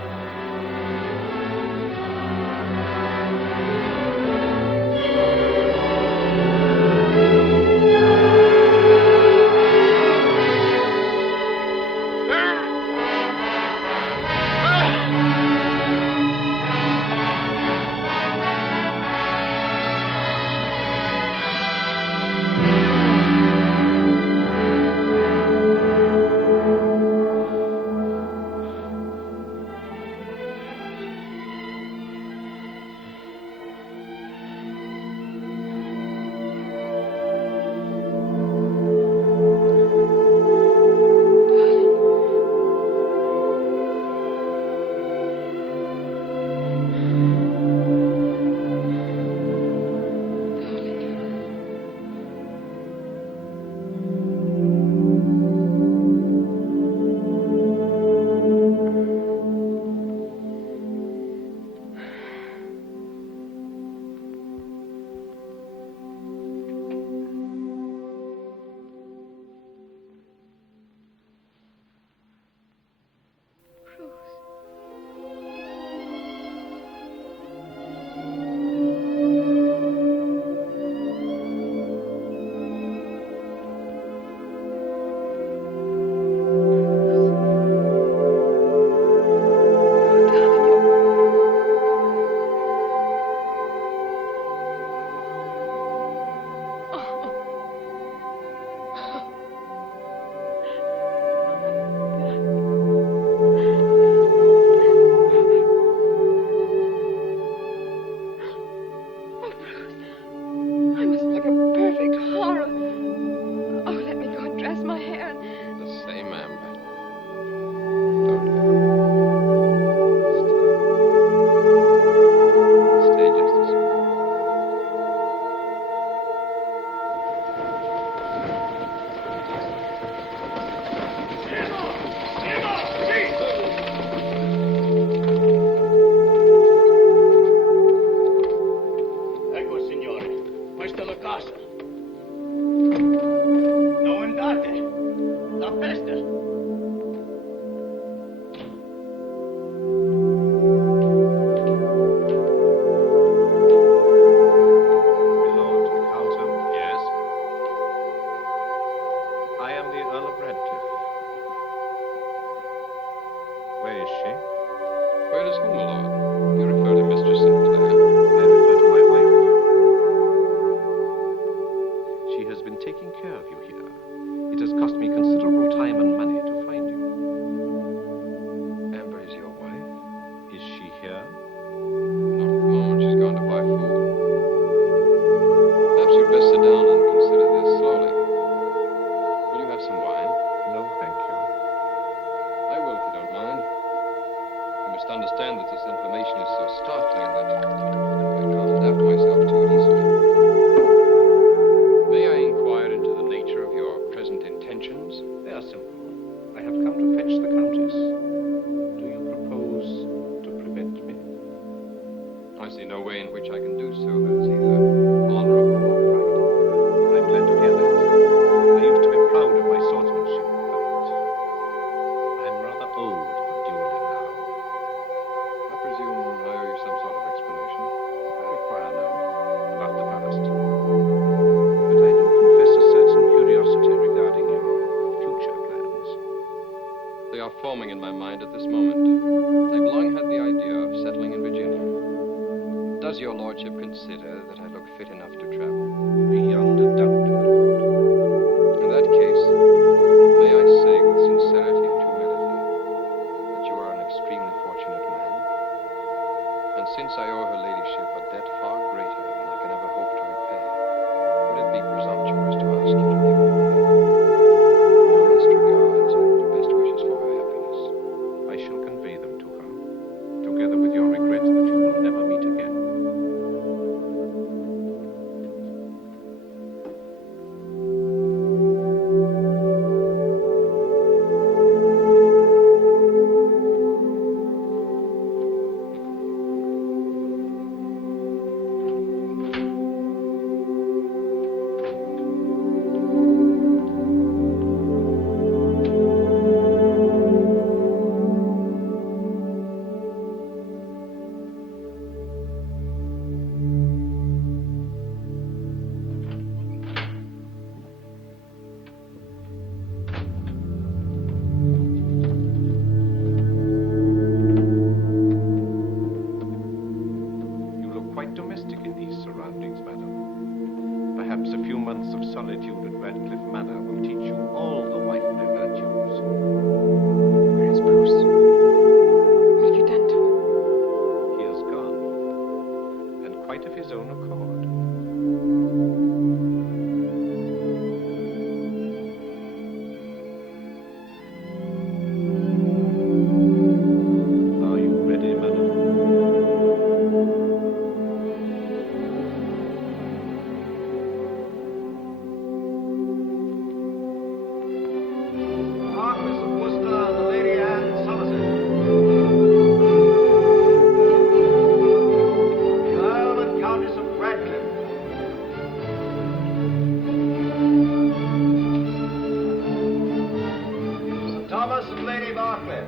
Barclay.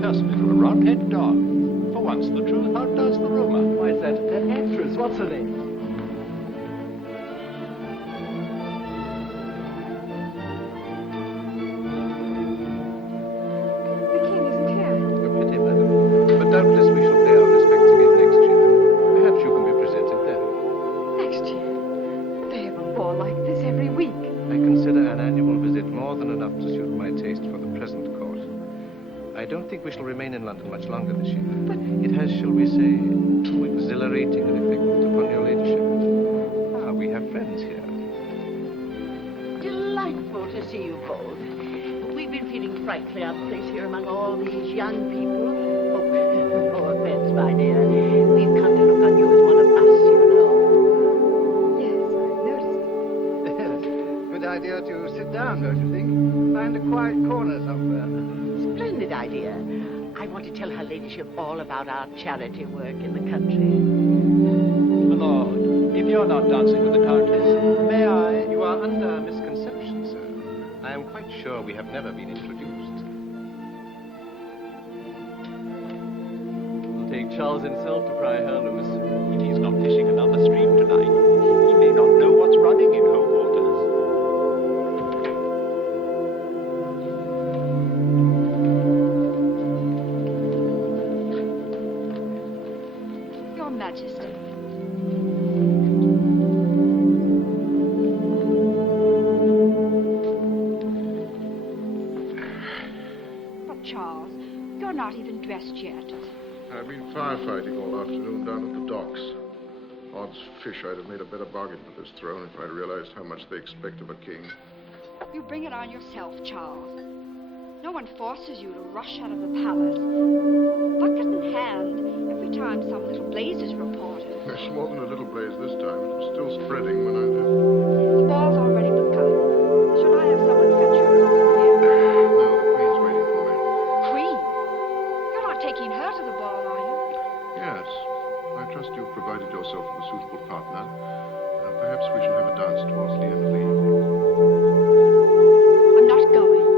Personally, for a roundhead dog. For once, the truth outdoes the rumor. Why, is that actress? What's her name? The king isn't here. A pity, madam. But doubtless we shall pay our respects again next year. Perhaps you can be presented then. Next year. They have a ball like this every week. I consider an annual visit more than enough to suit my taste for the present court. I don't think we shall remain in London much longer this year. But it has, shall we say, too exhilarating an effect upon your ladyship. Ah, we have friends here. Delightful to see you both. We've been feeling frightfully out of place here among all these young people. Oh, no offense, my dear. We've come to look on you as one of us, you know. Yes, I noticed. Good idea to sit down, don't you think? Find a quiet corner somewhere. Splendid idea. I want to tell her ladyship all about our charity work in the country. My lord, if you're not dancing with the Countess, may I? You are under a misconception, sir. I am quite sure we have never been introduced. It'll take Charles himself to pry her loose. If he's not fishing another stream tonight, he may not know what's running in home waters. Your Majesty. But Charles, you're not even dressed yet. I've been firefighting all afternoon down at the docks. Odds fish, I'd have made a better bargain for this throne if I'd realized how much they expect of a king. You bring it on yourself, Charles. No one forces you to rush out of the palace. Bucket in hand, every time some little blaze is reported. There's more than a little blaze this time. It was still spreading when I left. The ball's already begun. Should I have someone fetch your coffin here? No, the Queen's waiting for me. Queen? You're not taking her to the ball, are you? Yes. I trust you've provided yourself with a suitable partner. Perhaps we shall have a dance towards the end of the evening. I'm not going.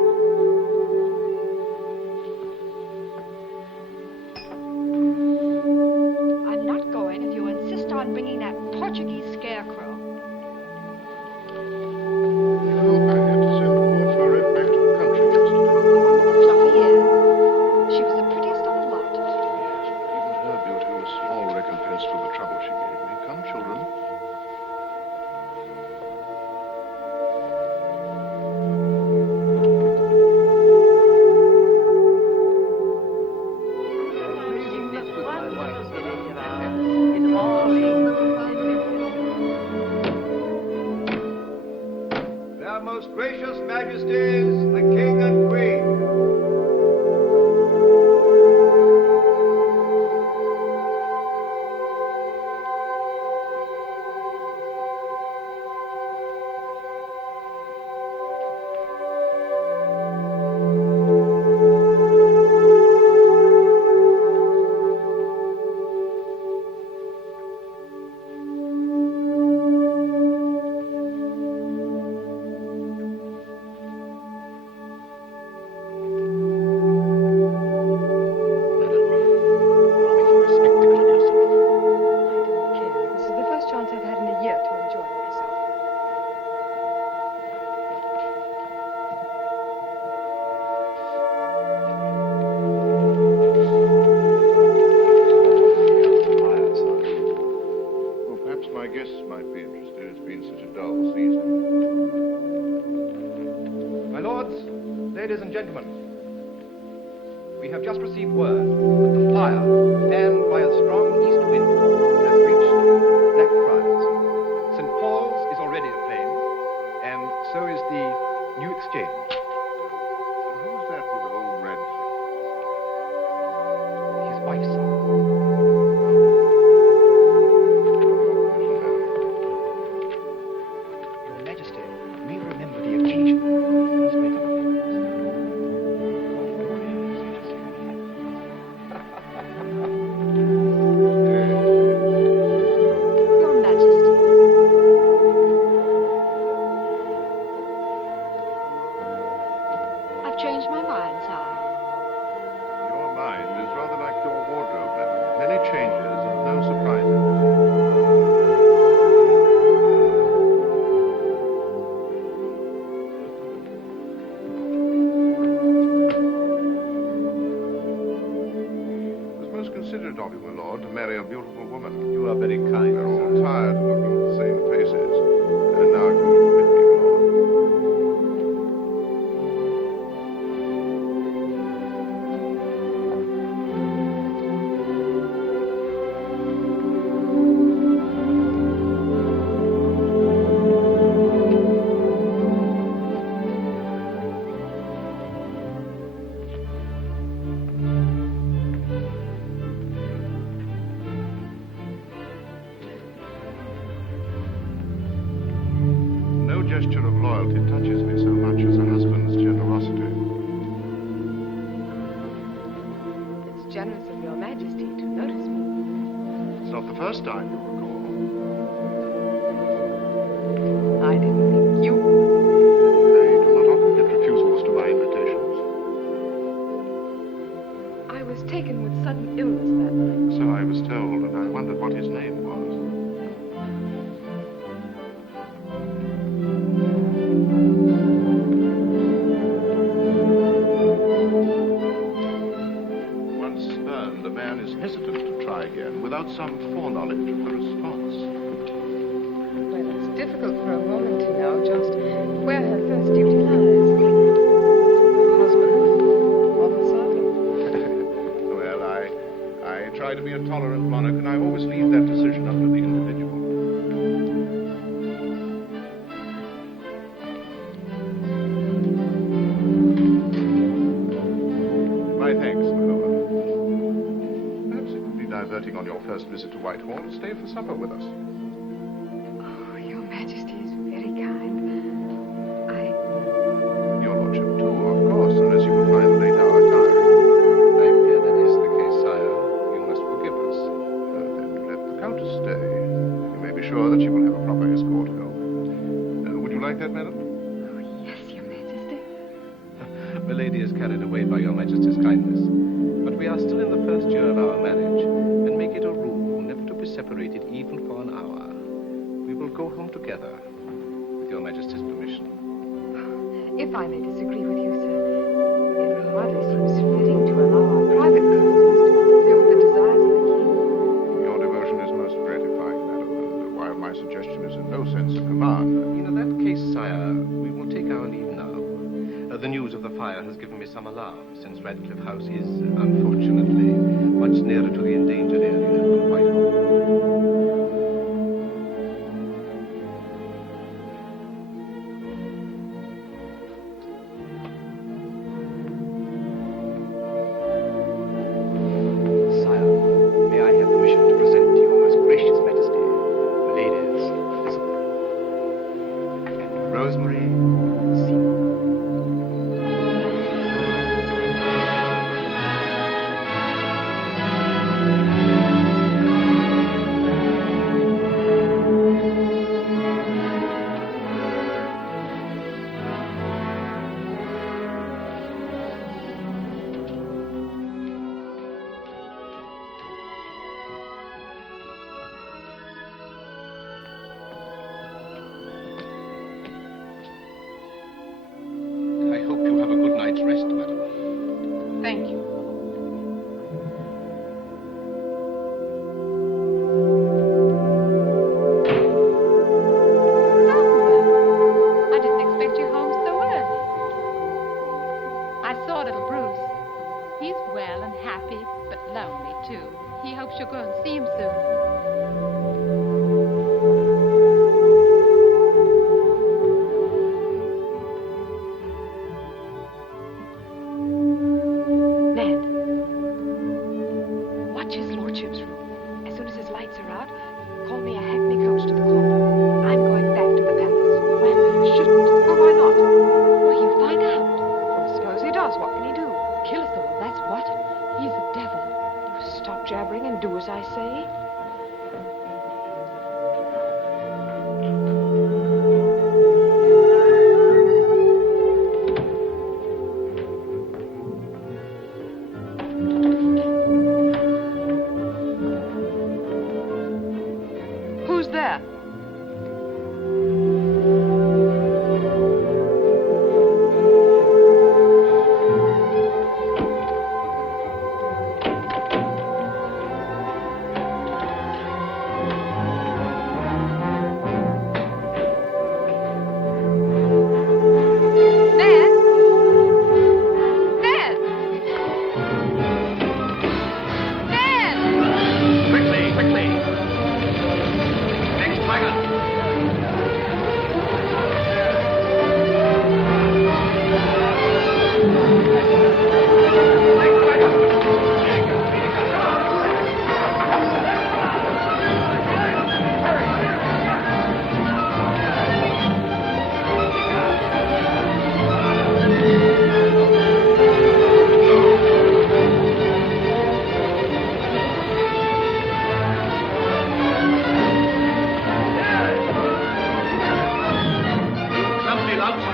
I'm not going if you insist on bringing that Portuguese scarecrow. You know, I had to send poor Florette back to the country yesterday. The one with the fluffy ears. She was the prettiest of the lot. Yes, but even her beauty was small recompense for the trouble she gave me. Come, children. Their most gracious majesties, the king and queen. This is the first chance I've had in a year to enjoy myself. Well, perhaps my guests might be interested. It's been such a dull season. My lords, ladies and gentlemen, we have just received word that the flyer, fanned by a strong east wind, has reached Blackfriars. St. Paul's is already aflame, and so is the New Exchange. Who's that with the old red His wife, sir. Your Majesty, we remember the occasion. Your Majesty. fine, sire. Your mind is rather like your wardrobe, madam. Many changes and no surprises. It was most considerate of you, my lord, to marry a beautiful woman. You are very kind. They're all tired of looking at the same faces. And now if you will permit me, my lord. No gesture of loyalty touches me so much as a husband's generosity. It's generous of your majesty to notice me. It's not the first time you recall. I didn't think you would. I do not often get refusals to my invitations. I was taken with sudden illness that night. So I was told, and I wondered what his name was. Once burned, a man is hesitant to try again without some foreknowledge of the response. Well, it's difficult for a woman to know just where her first duty lies. Husband or the servant. Well, I try to be a tolerant monarch, and I always leave that decision up to the individual. My thanks, my lord. Perhaps it would be diverting on your first visit to Whitehall to stay for supper with us. Oh, your majesty is very kind. Your lordship, too, of course, unless you would find the late hour tiring. I fear that is the case, sire. You must forgive us. Then let the countess stay. You may be sure that she will have a proper escort home. Would you like that, madam? Yes, your majesty. Milady is carried away by your majesty's kindness. But we are still in the first year of our marriage, and make it a rule never to be separated even for an hour. We will go home together, with your majesty's permission. If I may disagree with you, sir, it hardly seems fitting to allow our private customers to interfere with the desires of the king. Your devotion is most gratifying, madam, and while my suggestion is in no sense a command. In that case, sire, we will take our leave now. The news of the fire has given me some alarm, since Radcliffe House is, unfortunately, much nearer to the endangered area than Whitehall. Sire, may I have permission to present to your most gracious majesty the ladies Elizabeth and Rosemary Seymour.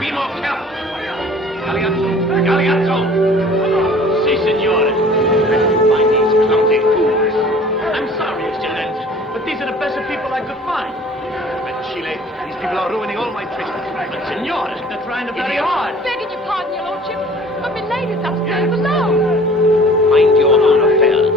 Be more careful. Galeazzo! Si, signore. Where did you find these clumsy fools? I'm sorry, Excellenza, but these are the best people I could find. But Chile, these people are ruining all my tricks. But signore, they're trying to very hard. Begging your pardon, your lordship, but my lady's upstairs alone. Mind your own affairs.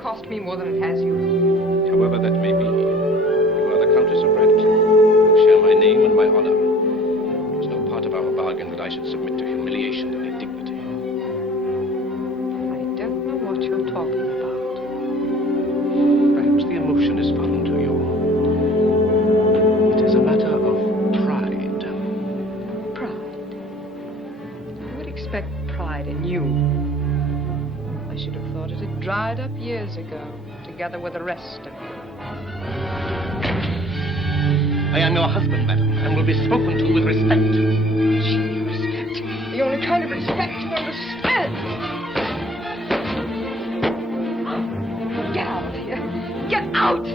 Cost me more than it has you. However that may be, you are the Countess of Brandon. You share my name and my honor. It was no part of our bargain that I should submit to humiliation and indignity. I don't know what you're talking about. Perhaps the emotion is foreign to you. It is a matter of pride. Pride? Who would expect pride in you? I should have thought it had dried up years ago, together with the rest of you. I am your husband, madam, and will be spoken to with respect. Gee, respect. The only kind of respect you understand. Get out of here. Get out!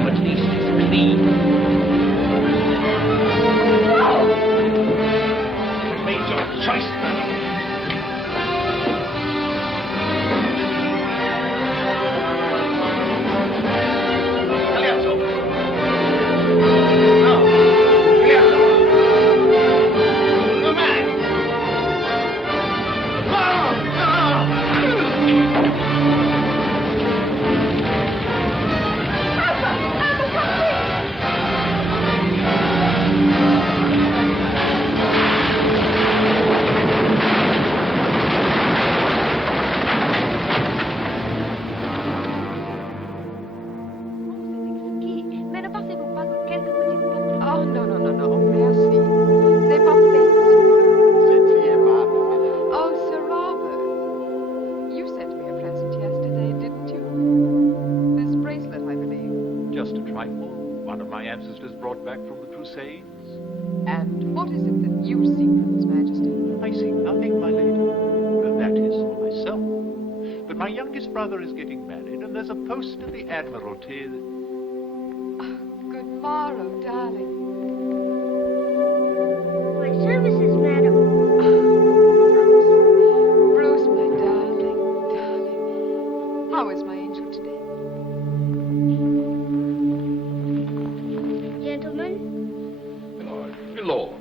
At least is clean. You made your choice, madam. Galeazzo. No. Galeazzo. No, man. And what is it that you seek from His Majesty? I seek nothing, my lady. That is for myself. But my youngest brother is getting married, and there's a post in the Admiralty. Good morrow, darling. My services, madam. Bruce, my darling. How is my angel today? Gentlemen? Lord.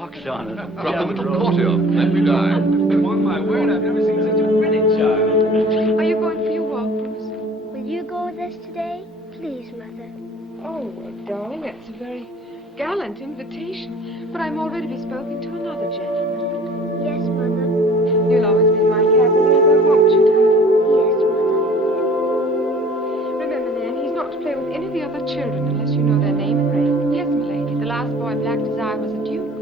Oksana. Drop the little courtier. Let me die. On my word, I've never seen such a pretty child. Are you going for your walk, Bruce? Will you go with us today? Please, Mother. Oh, well, darling, that's a very gallant invitation. But I'm already bespoken to another gentleman. Yes, Mother. You'll always be my cavalier, won't you, darling? Yes, Mother. Remember, Nan, he's not to play with any of the other children unless you know their name and rank. Yes, my lady. The last boy Black Desire was a duke.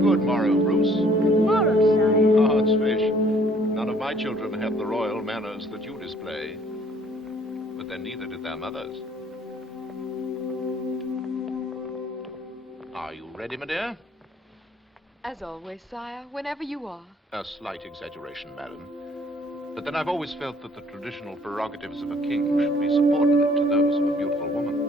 Good morrow, Bruce. Good morrow, sire. Odds fish. None of my children have the royal manners that you display. But then neither did their mothers. Are you ready, my dear? As always, sire, whenever you are. A slight exaggeration, madam. But then I've always felt that the traditional prerogatives of a king should be subordinate to those of a beautiful woman.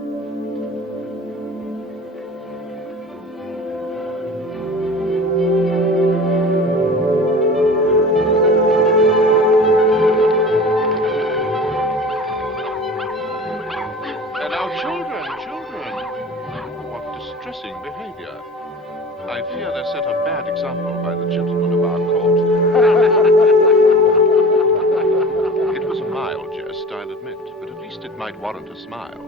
Now, children. What distressing behavior. I fear they set a bad example by the gentlemen of our court. It was a mild jest, I'll admit, but at least it might warrant a smile.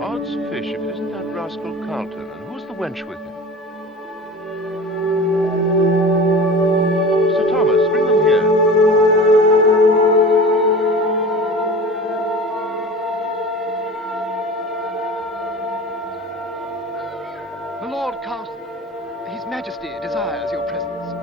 Odds fish, if it isn't that rascal Carlton, and who's the wench with him? Sir Thomas, bring them here. My Lord Carlton, His Majesty desires your presence.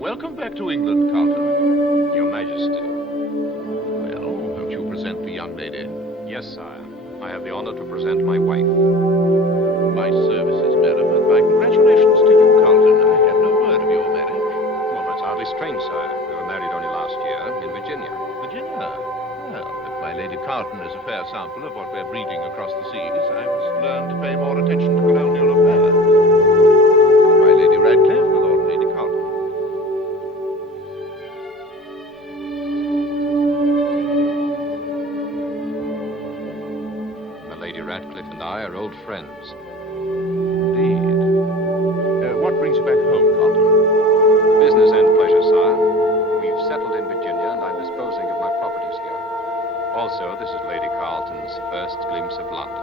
Welcome back to England, Carlton. Your Majesty. Well, won't you present the young lady? Yes, sire. I have the honor to present my wife. My services, madam, and my congratulations to you, Carlton. I had no word of your marriage. Well, that's hardly strange, sire. We were married only last year in Virginia. Virginia? Well, if my Lady Carlton is a fair sample of what we're breeding across the seas, I must learn to pay more attention to colonial affairs. And my Lady Radcliffe, my Lord and Lady Carlton. Lady Radcliffe and I are old friends. Indeed. What brings you back home, Carlton? Business and pleasure, sire. We've settled in Virginia, and I'm disposing of my properties here. Also, this is Lady Carlton's first glimpse of London.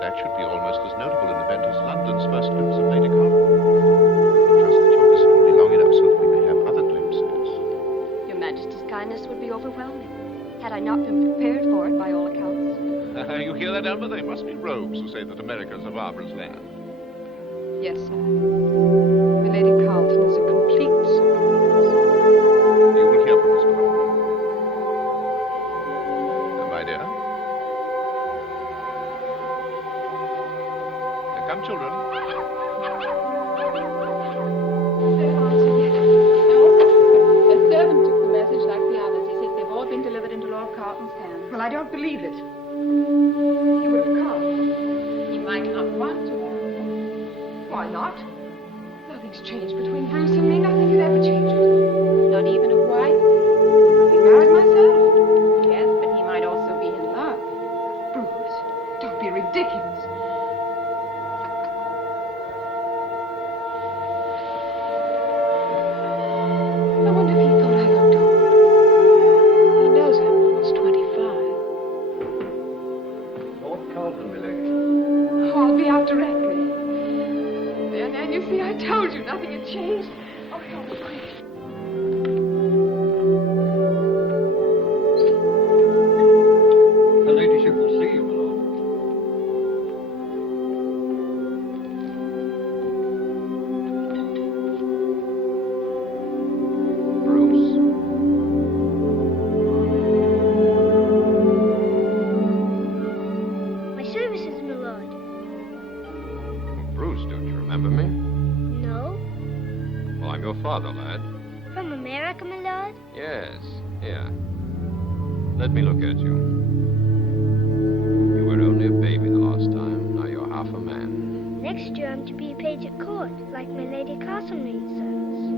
That should be almost as notable an event as London's first glimpse of Lady Carlton. I trust that your visit will be long enough so that we may have other glimpses. Your Majesty's kindness would be overwhelming, had I not been prepared for it by all accounts. You hear that, Amber? They must be rogues who say that America's a barbarous land. Yes, sir. My Lady Carlton is a complete surprise. You will hear from us, Carlton. My dear. Come, children. A servant took the message like the others. He says they've all been delivered into Lord Carlton's hands. Well, I don't believe it. He would have come. He might not want to. Why not? Nothing's changed between Bruce and me. Nothing could ever change it. Not even a wife? I'll be married myself. Yes, but he might also be in love. Bruce, don't be ridiculous. I wonder if he thought I looked old. He knows I'm almost 25. Lord Carlton, my lady. Oh, I'll be out directly. And you see, I told you nothing had changed. Oh, don't be quick. Her ladyship will see you, my lord. Bruce. My services, my lord. Bruce, don't you remember me? No? Well, I'm your father, lad. From America, my lord? Yes, here. Let me look at you. You were only a baby the last time. Now you're half a man. Next year I'm to be a page at court, like my Lady Carlton service.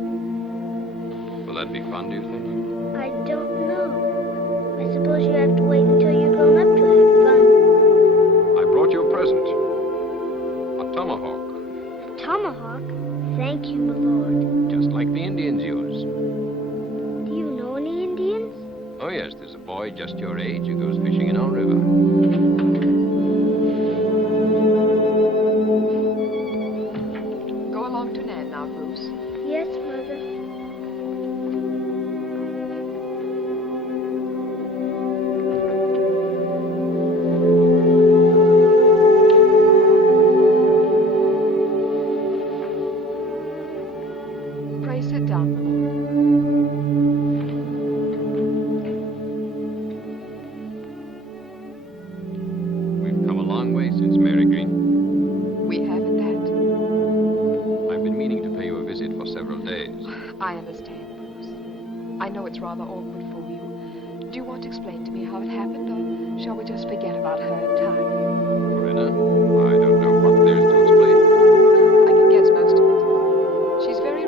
Will that be fun, do you think? I don't know. I suppose you have to wait until you're grown up to have fun. I brought you a present. A tomahawk. A tomahawk? Thank you, my lord. Just like the Indians use. Do you know any Indians? Oh, yes, there's a boy just your age who goes fishing in our river. Go along to Ned now, Bruce. Yes, mother. Pray sit down, my lord. We've come a long way since Mary Green. We have at that. I've been meaning to pay you a visit for several days. I understand, Bruce. I know it's rather awkward for you. Do you want to explain to me how it happened, or shall we just forget about her in time? Corinna, I don't know what there's to explain. I can guess most of it. She's very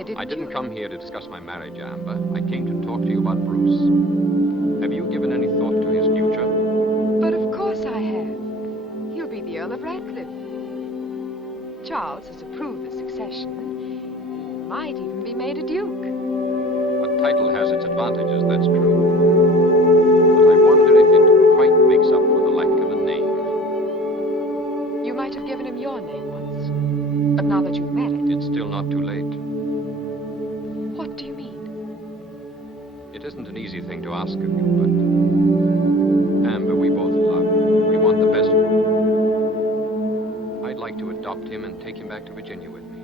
Why didn't I didn't you? come here to discuss my marriage, Amber. I came to talk to you about Bruce. Have you given any thought to his future? But of course I have. He'll be the Earl of Radcliffe. Charles has approved the succession. He might even be made a duke. A title has its advantages, that's true. But I wonder if it quite makes up for the lack of a name. You might have given him your name once. But now that you've married, It's still not too late. what do you mean? It isn't an easy thing to ask of you, but... Amber, we both love you. We want the best for you. I'd like to adopt him and take him back to Virginia with me.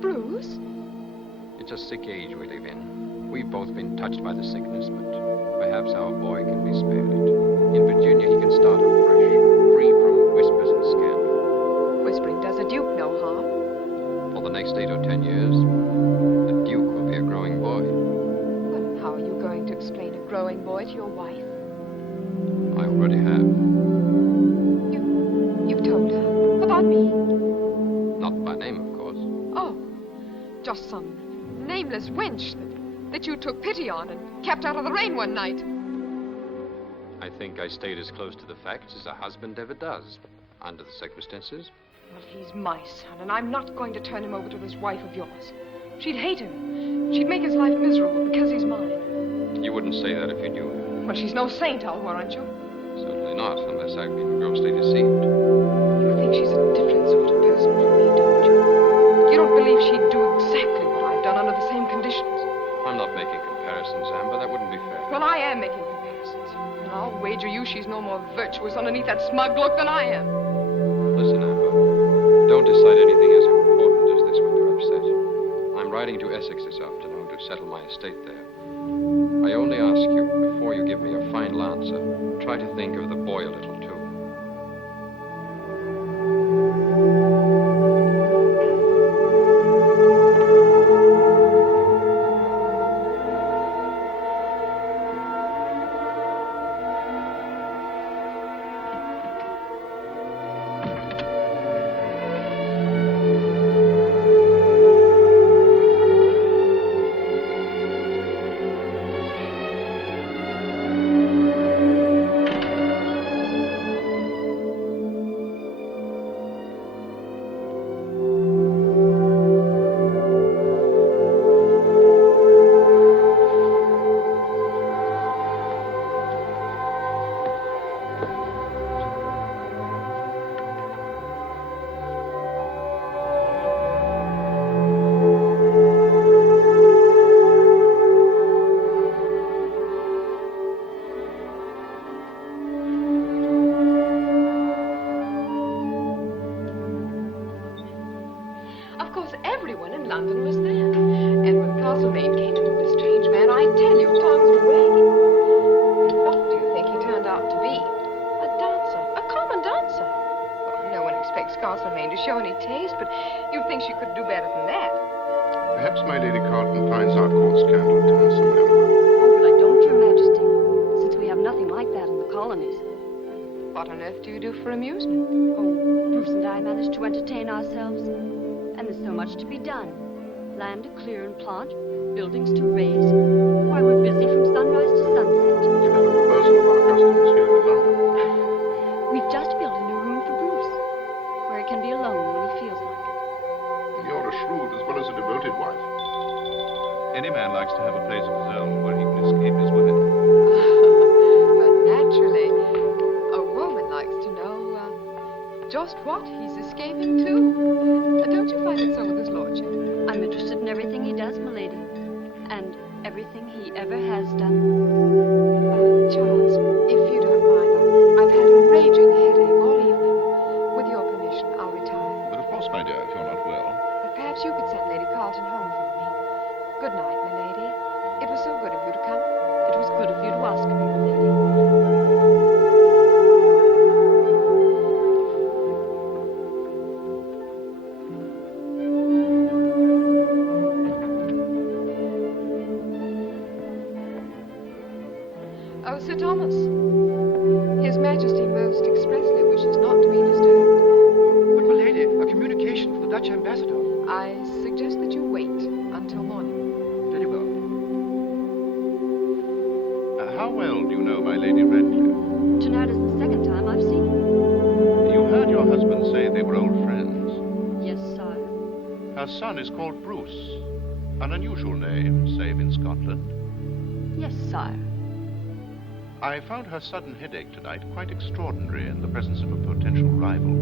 Bruce? It's a sick age we live in. We've both been touched by the sickness, but perhaps our boy can be spared it. In Virginia, he can start afresh, free from whispers and scandal. Whispering does a duke no harm. For the next 8 or 10 years, the Duke will be a growing boy. Well, how are you going to explain a growing boy to your wife? I already have. You've told her about me? Not by name, of course. Oh, just some nameless wench that you took pity on and kept out of the rain one night. I think I stayed as close to the facts as a husband ever does, under the circumstances. Well, he's my son, and I'm not going to turn him over to this wife of yours. She'd hate him. She'd make his life miserable because he's mine. You wouldn't say that if you knew her. Well, she's no saint, I'll warrant you. Certainly not, unless I've been grossly deceived. You think she's a different sort of person from me, don't you? You don't believe she'd do exactly what I've done under the same conditions. I'm not making comparisons, Amber. That wouldn't be fair. Well, I am making comparisons. And I'll wager you she's no more virtuous underneath that smug look than I am. Listen, Amber. Don't decide anything as important as this when you're upset. I'm riding to Essex this afternoon to settle my estate there. I only ask you, before you give me a final answer, try to think of the boy a little, too. Perhaps my Lady Carlton finds our court scandal tiresome, Amber. Oh, but I don't, Your Majesty, since we have nothing like that in the colonies. What on earth do you do for amusement? Oh, Bruce and I managed to entertain ourselves. And there's so much to be done. Land to clear and plant, buildings to raise. Why, we're busy from sunrise to sunset. You have a reversal of our customs here in London. We've just built a new room for Bruce, where he can be alone when he feels like it. You're a shrewd as well as a devoted wife. Any man likes to have a place of his own where he can escape his women. But naturally, a woman likes to know just what he's escaping to. Don't you find it so with his lordship? I'm interested in everything he does, milady. And everything he ever has done. Charles, if you don't mind, I've had a raging headache all evening. With your permission, I'll retire. But of course, my dear, if you're not well. But perhaps you could send Lady Carlton home for me. Good night, my lady. It was so good of you to come. It was good of you to ask me, milady. Oh, Sir Thomas. son is called Bruce. An unusual name, save in Scotland. Yes, sire. I found her sudden headache tonight quite extraordinary in the presence of a potential rival.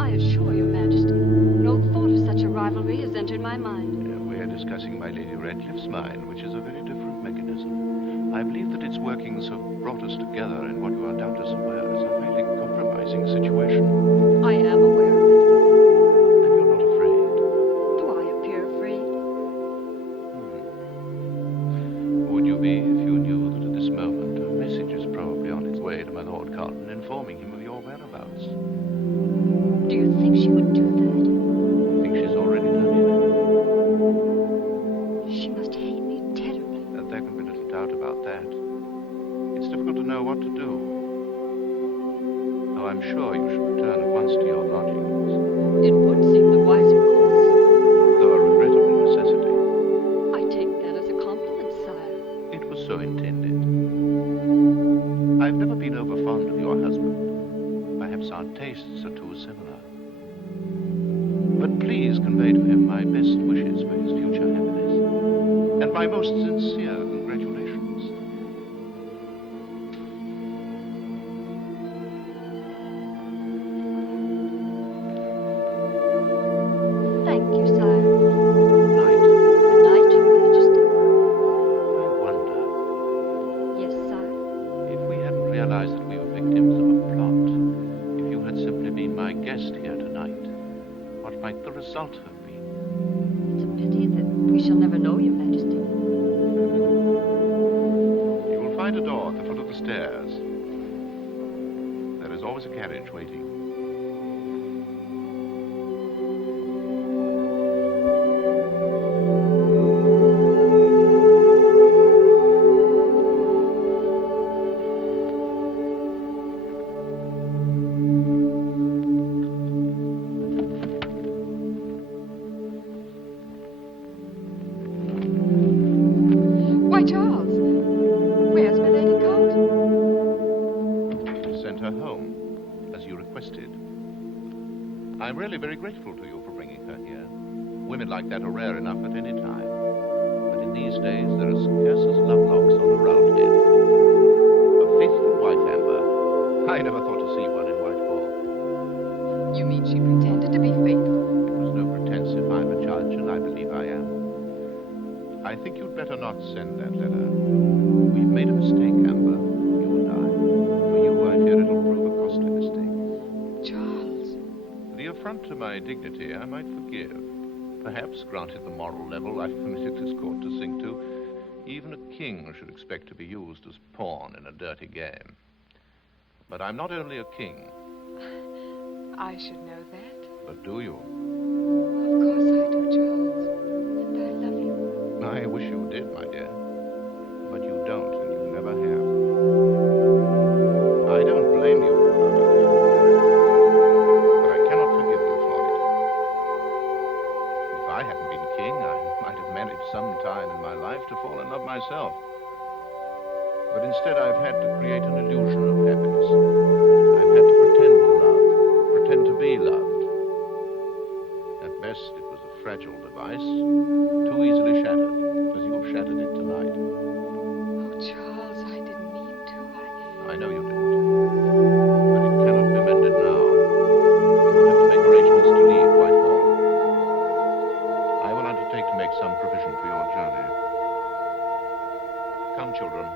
I assure your majesty, no thought of such a rivalry has entered my mind. We are discussing my Lady Redcliffe's mind, which is a very different mechanism. I believe that its workings have brought us together in what you are doubtless aware is a highly compromising situation. I am aware of it. And you're not afraid? Do I appear afraid? Would you be if you knew that at this moment a message is probably on its way to my Lord Carlton informing him of your whereabouts? Do you think she would do that? I think she's already done it. She must hate me terribly. There can be little doubt about that. It's difficult to know what to do. Though I'm sure you should return at once to your lodgings. It would seem the wiser course. Though a regrettable necessity. I take that as a compliment, sire. It was so intended. I've never been over fond of your husband. Perhaps our tastes are too similar. But please convey to him my best wishes for his future happiness. And my most sincere congratulations. Thank you, sire. Good night. Good night, your majesty. I wonder Yes, sire. if we hadn't realized that we were victims of a plot, if you had simply been my guest here tonight, what might the result have been? It's a pity that we shall never know, your majesty. You will find a door at the foot of the stairs. There is always a carriage waiting. Why, Charles, where's my Lady Carlton? Sent her home, as you requested. I'm really very grateful to you for bringing her here. Women like that are rare enough at any time. But in these days, there are scarce as lovelocks on a round head. A faithful wife, Amber. I never thought to see one in Whitehall. You mean she pretended to be faithful? It was no pretense if I'm a judge, and I believe I am. I think you'd better not send that letter. We've made a mistake, Amber, you and I. For you, I fear it'll prove a costly mistake. Charles. The affront to my dignity I might forgive. Perhaps, granted the moral level I've permitted this court to sink to, even a king should expect to be used as pawn in a dirty game. But I'm not only a king. I should know that. But do you? Of course I do, Charles. And I love you. I wish you did, my dear. But you don't, and you never have. I don't blame you for loving him. But I cannot forgive you for it. If I hadn't been king, I might have managed some time in my life to fall in love myself. But instead, I've had to create an illusion of happiness. I've had to pretend to love, pretend to be loved. At best, it was a fragile device, too easily shattered, as you've shattered it tonight. Oh, Charles, I didn't mean to. I know you didn't. But it cannot be mended now. You'll have to make arrangements to leave Whitehall. I will undertake to make some provision for your journey. Come, children.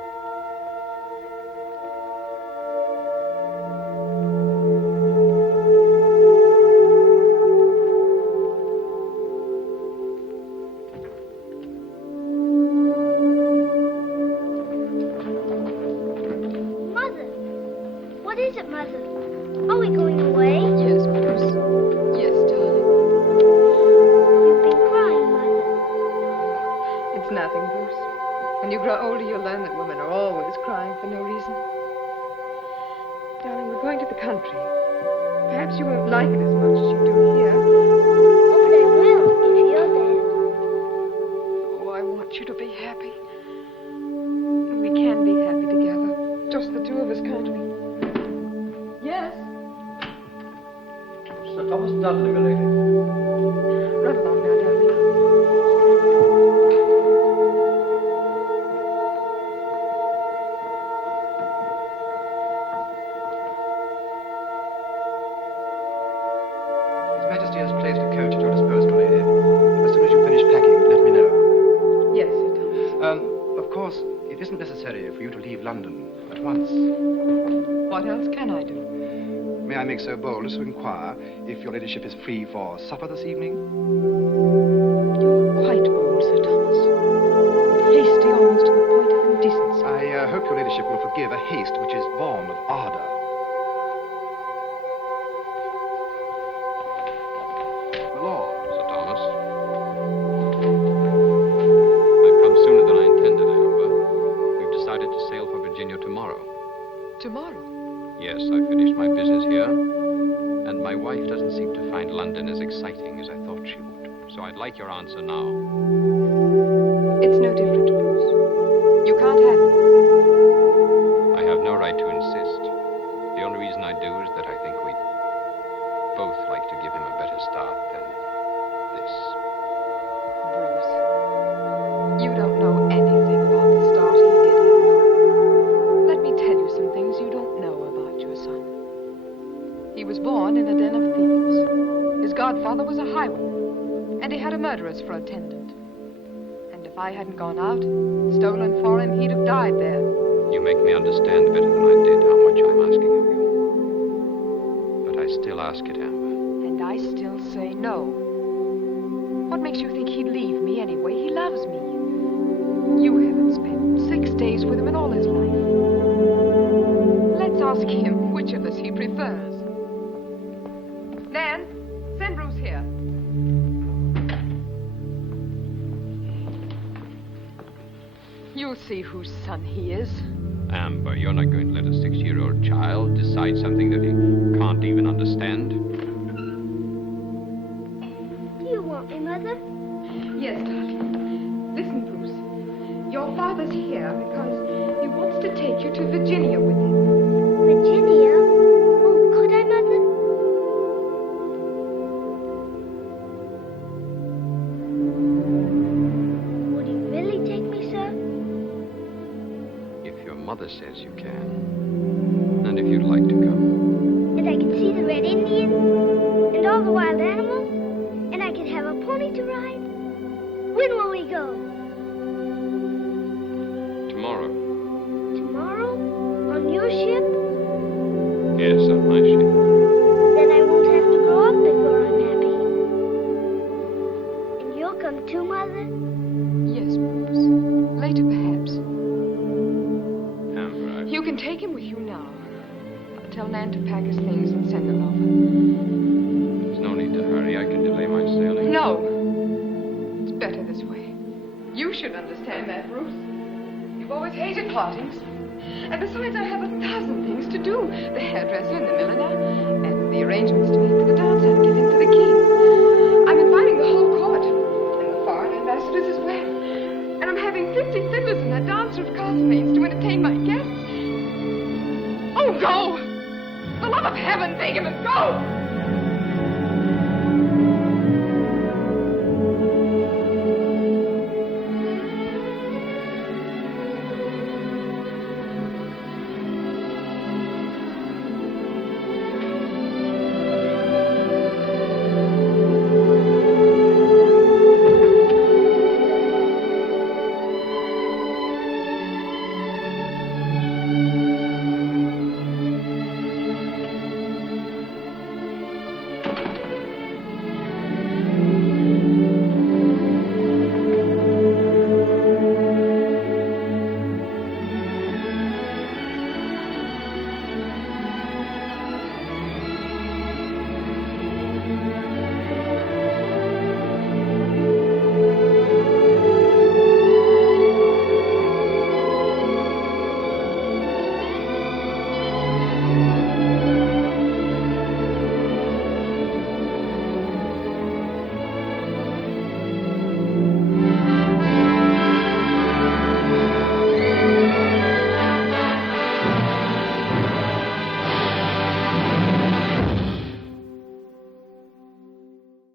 Mother! What is it, Mother? Are we going away? Yes, Bruce. Yes, darling. You've been crying, Mother. It's nothing, Bruce. When you grow older, you'll learn that women are always crying for no reason. Darling, we're going to the country. Perhaps you won't like it as much as you do here. Oh, but I will, if you're there. Oh, I want you to be happy. And we can be happy together. Just the two of us, can't we? Yes? Sir Thomas Dudley, my lady. Run along now, darling. His Majesty has placed a coach at your disposal, lady. As soon as you finish packing, let me know. Yes, Sir Thomas. Of course, it isn't necessary for you to leave London at once. What else can I do? May I make so bold as to inquire if your ladyship is free for supper this evening? You're quite bold, Sir Thomas. And hasty almost to the point of indecency. I hope your ladyship will forgive a haste which is born of ardour. My lord. Sir Thomas. I've come sooner than I intended, Amber. We've decided to sail for Virginia tomorrow. Tomorrow? Yes, I finished my business here, and my wife doesn't seem to find London as exciting as I thought she would. So I'd like your answer now. It's no different, Bruce. You can't have it. I have no right to insist. The only reason I do is that I think we'd both like to give him a better start than this. Bruce, you don't know anything about the start he did have. Let me tell you some things you don't know about your son. He was born in a den of thieves. His godfather was a highwayman, and he had a murderess for attendant. And if I hadn't gone out, stolen for him, he'd have died there. You make me understand better than I did how much I'm asking of you. But I still ask it, Amber. And I still say no. What makes you think he'd leave me anyway? He loves me. You haven't spent 6 days with him in all his life. Let's ask him which of us he prefers. Nan, send Bruce here. You'll see whose son he is. Amber, you're not going to let a 6-year-old child decide something that he can't even understand. Do you want me, Mother? Yes, darling. Listen, Bruce. Your father's here because he wants to take you to Virginia with him. Virginia? Oh, could I, Mother? Would he really take me, sir? If your mother says you can. And if you'd like to come. And I can see the Red Indians and all the wild animals, and I can have a pony to ride. When will we go? Tomorrow. Tomorrow? On your ship? Yes, on my ship. Then I won't have to grow up before I'm happy. And you'll come too, Mother? Yes, Bruce. Later, perhaps. Amber, You can take him with you now. I'll tell Nan to pack his things and send them over. there's no need to hurry. I can delay my sailing. No. It's better this way. You should understand that, Bruce. You've always hated plottings. And besides, I have 1,000 things to do. The hairdresser and the milliner, and the arrangements to make for the dance I'm giving for the king. I'm inviting the whole court, and the foreign ambassadors as well. And I'm having 50 fiddlers and a dancer of castlemains to entertain my guests. Oh, go! For the love of heaven, Bingham, go!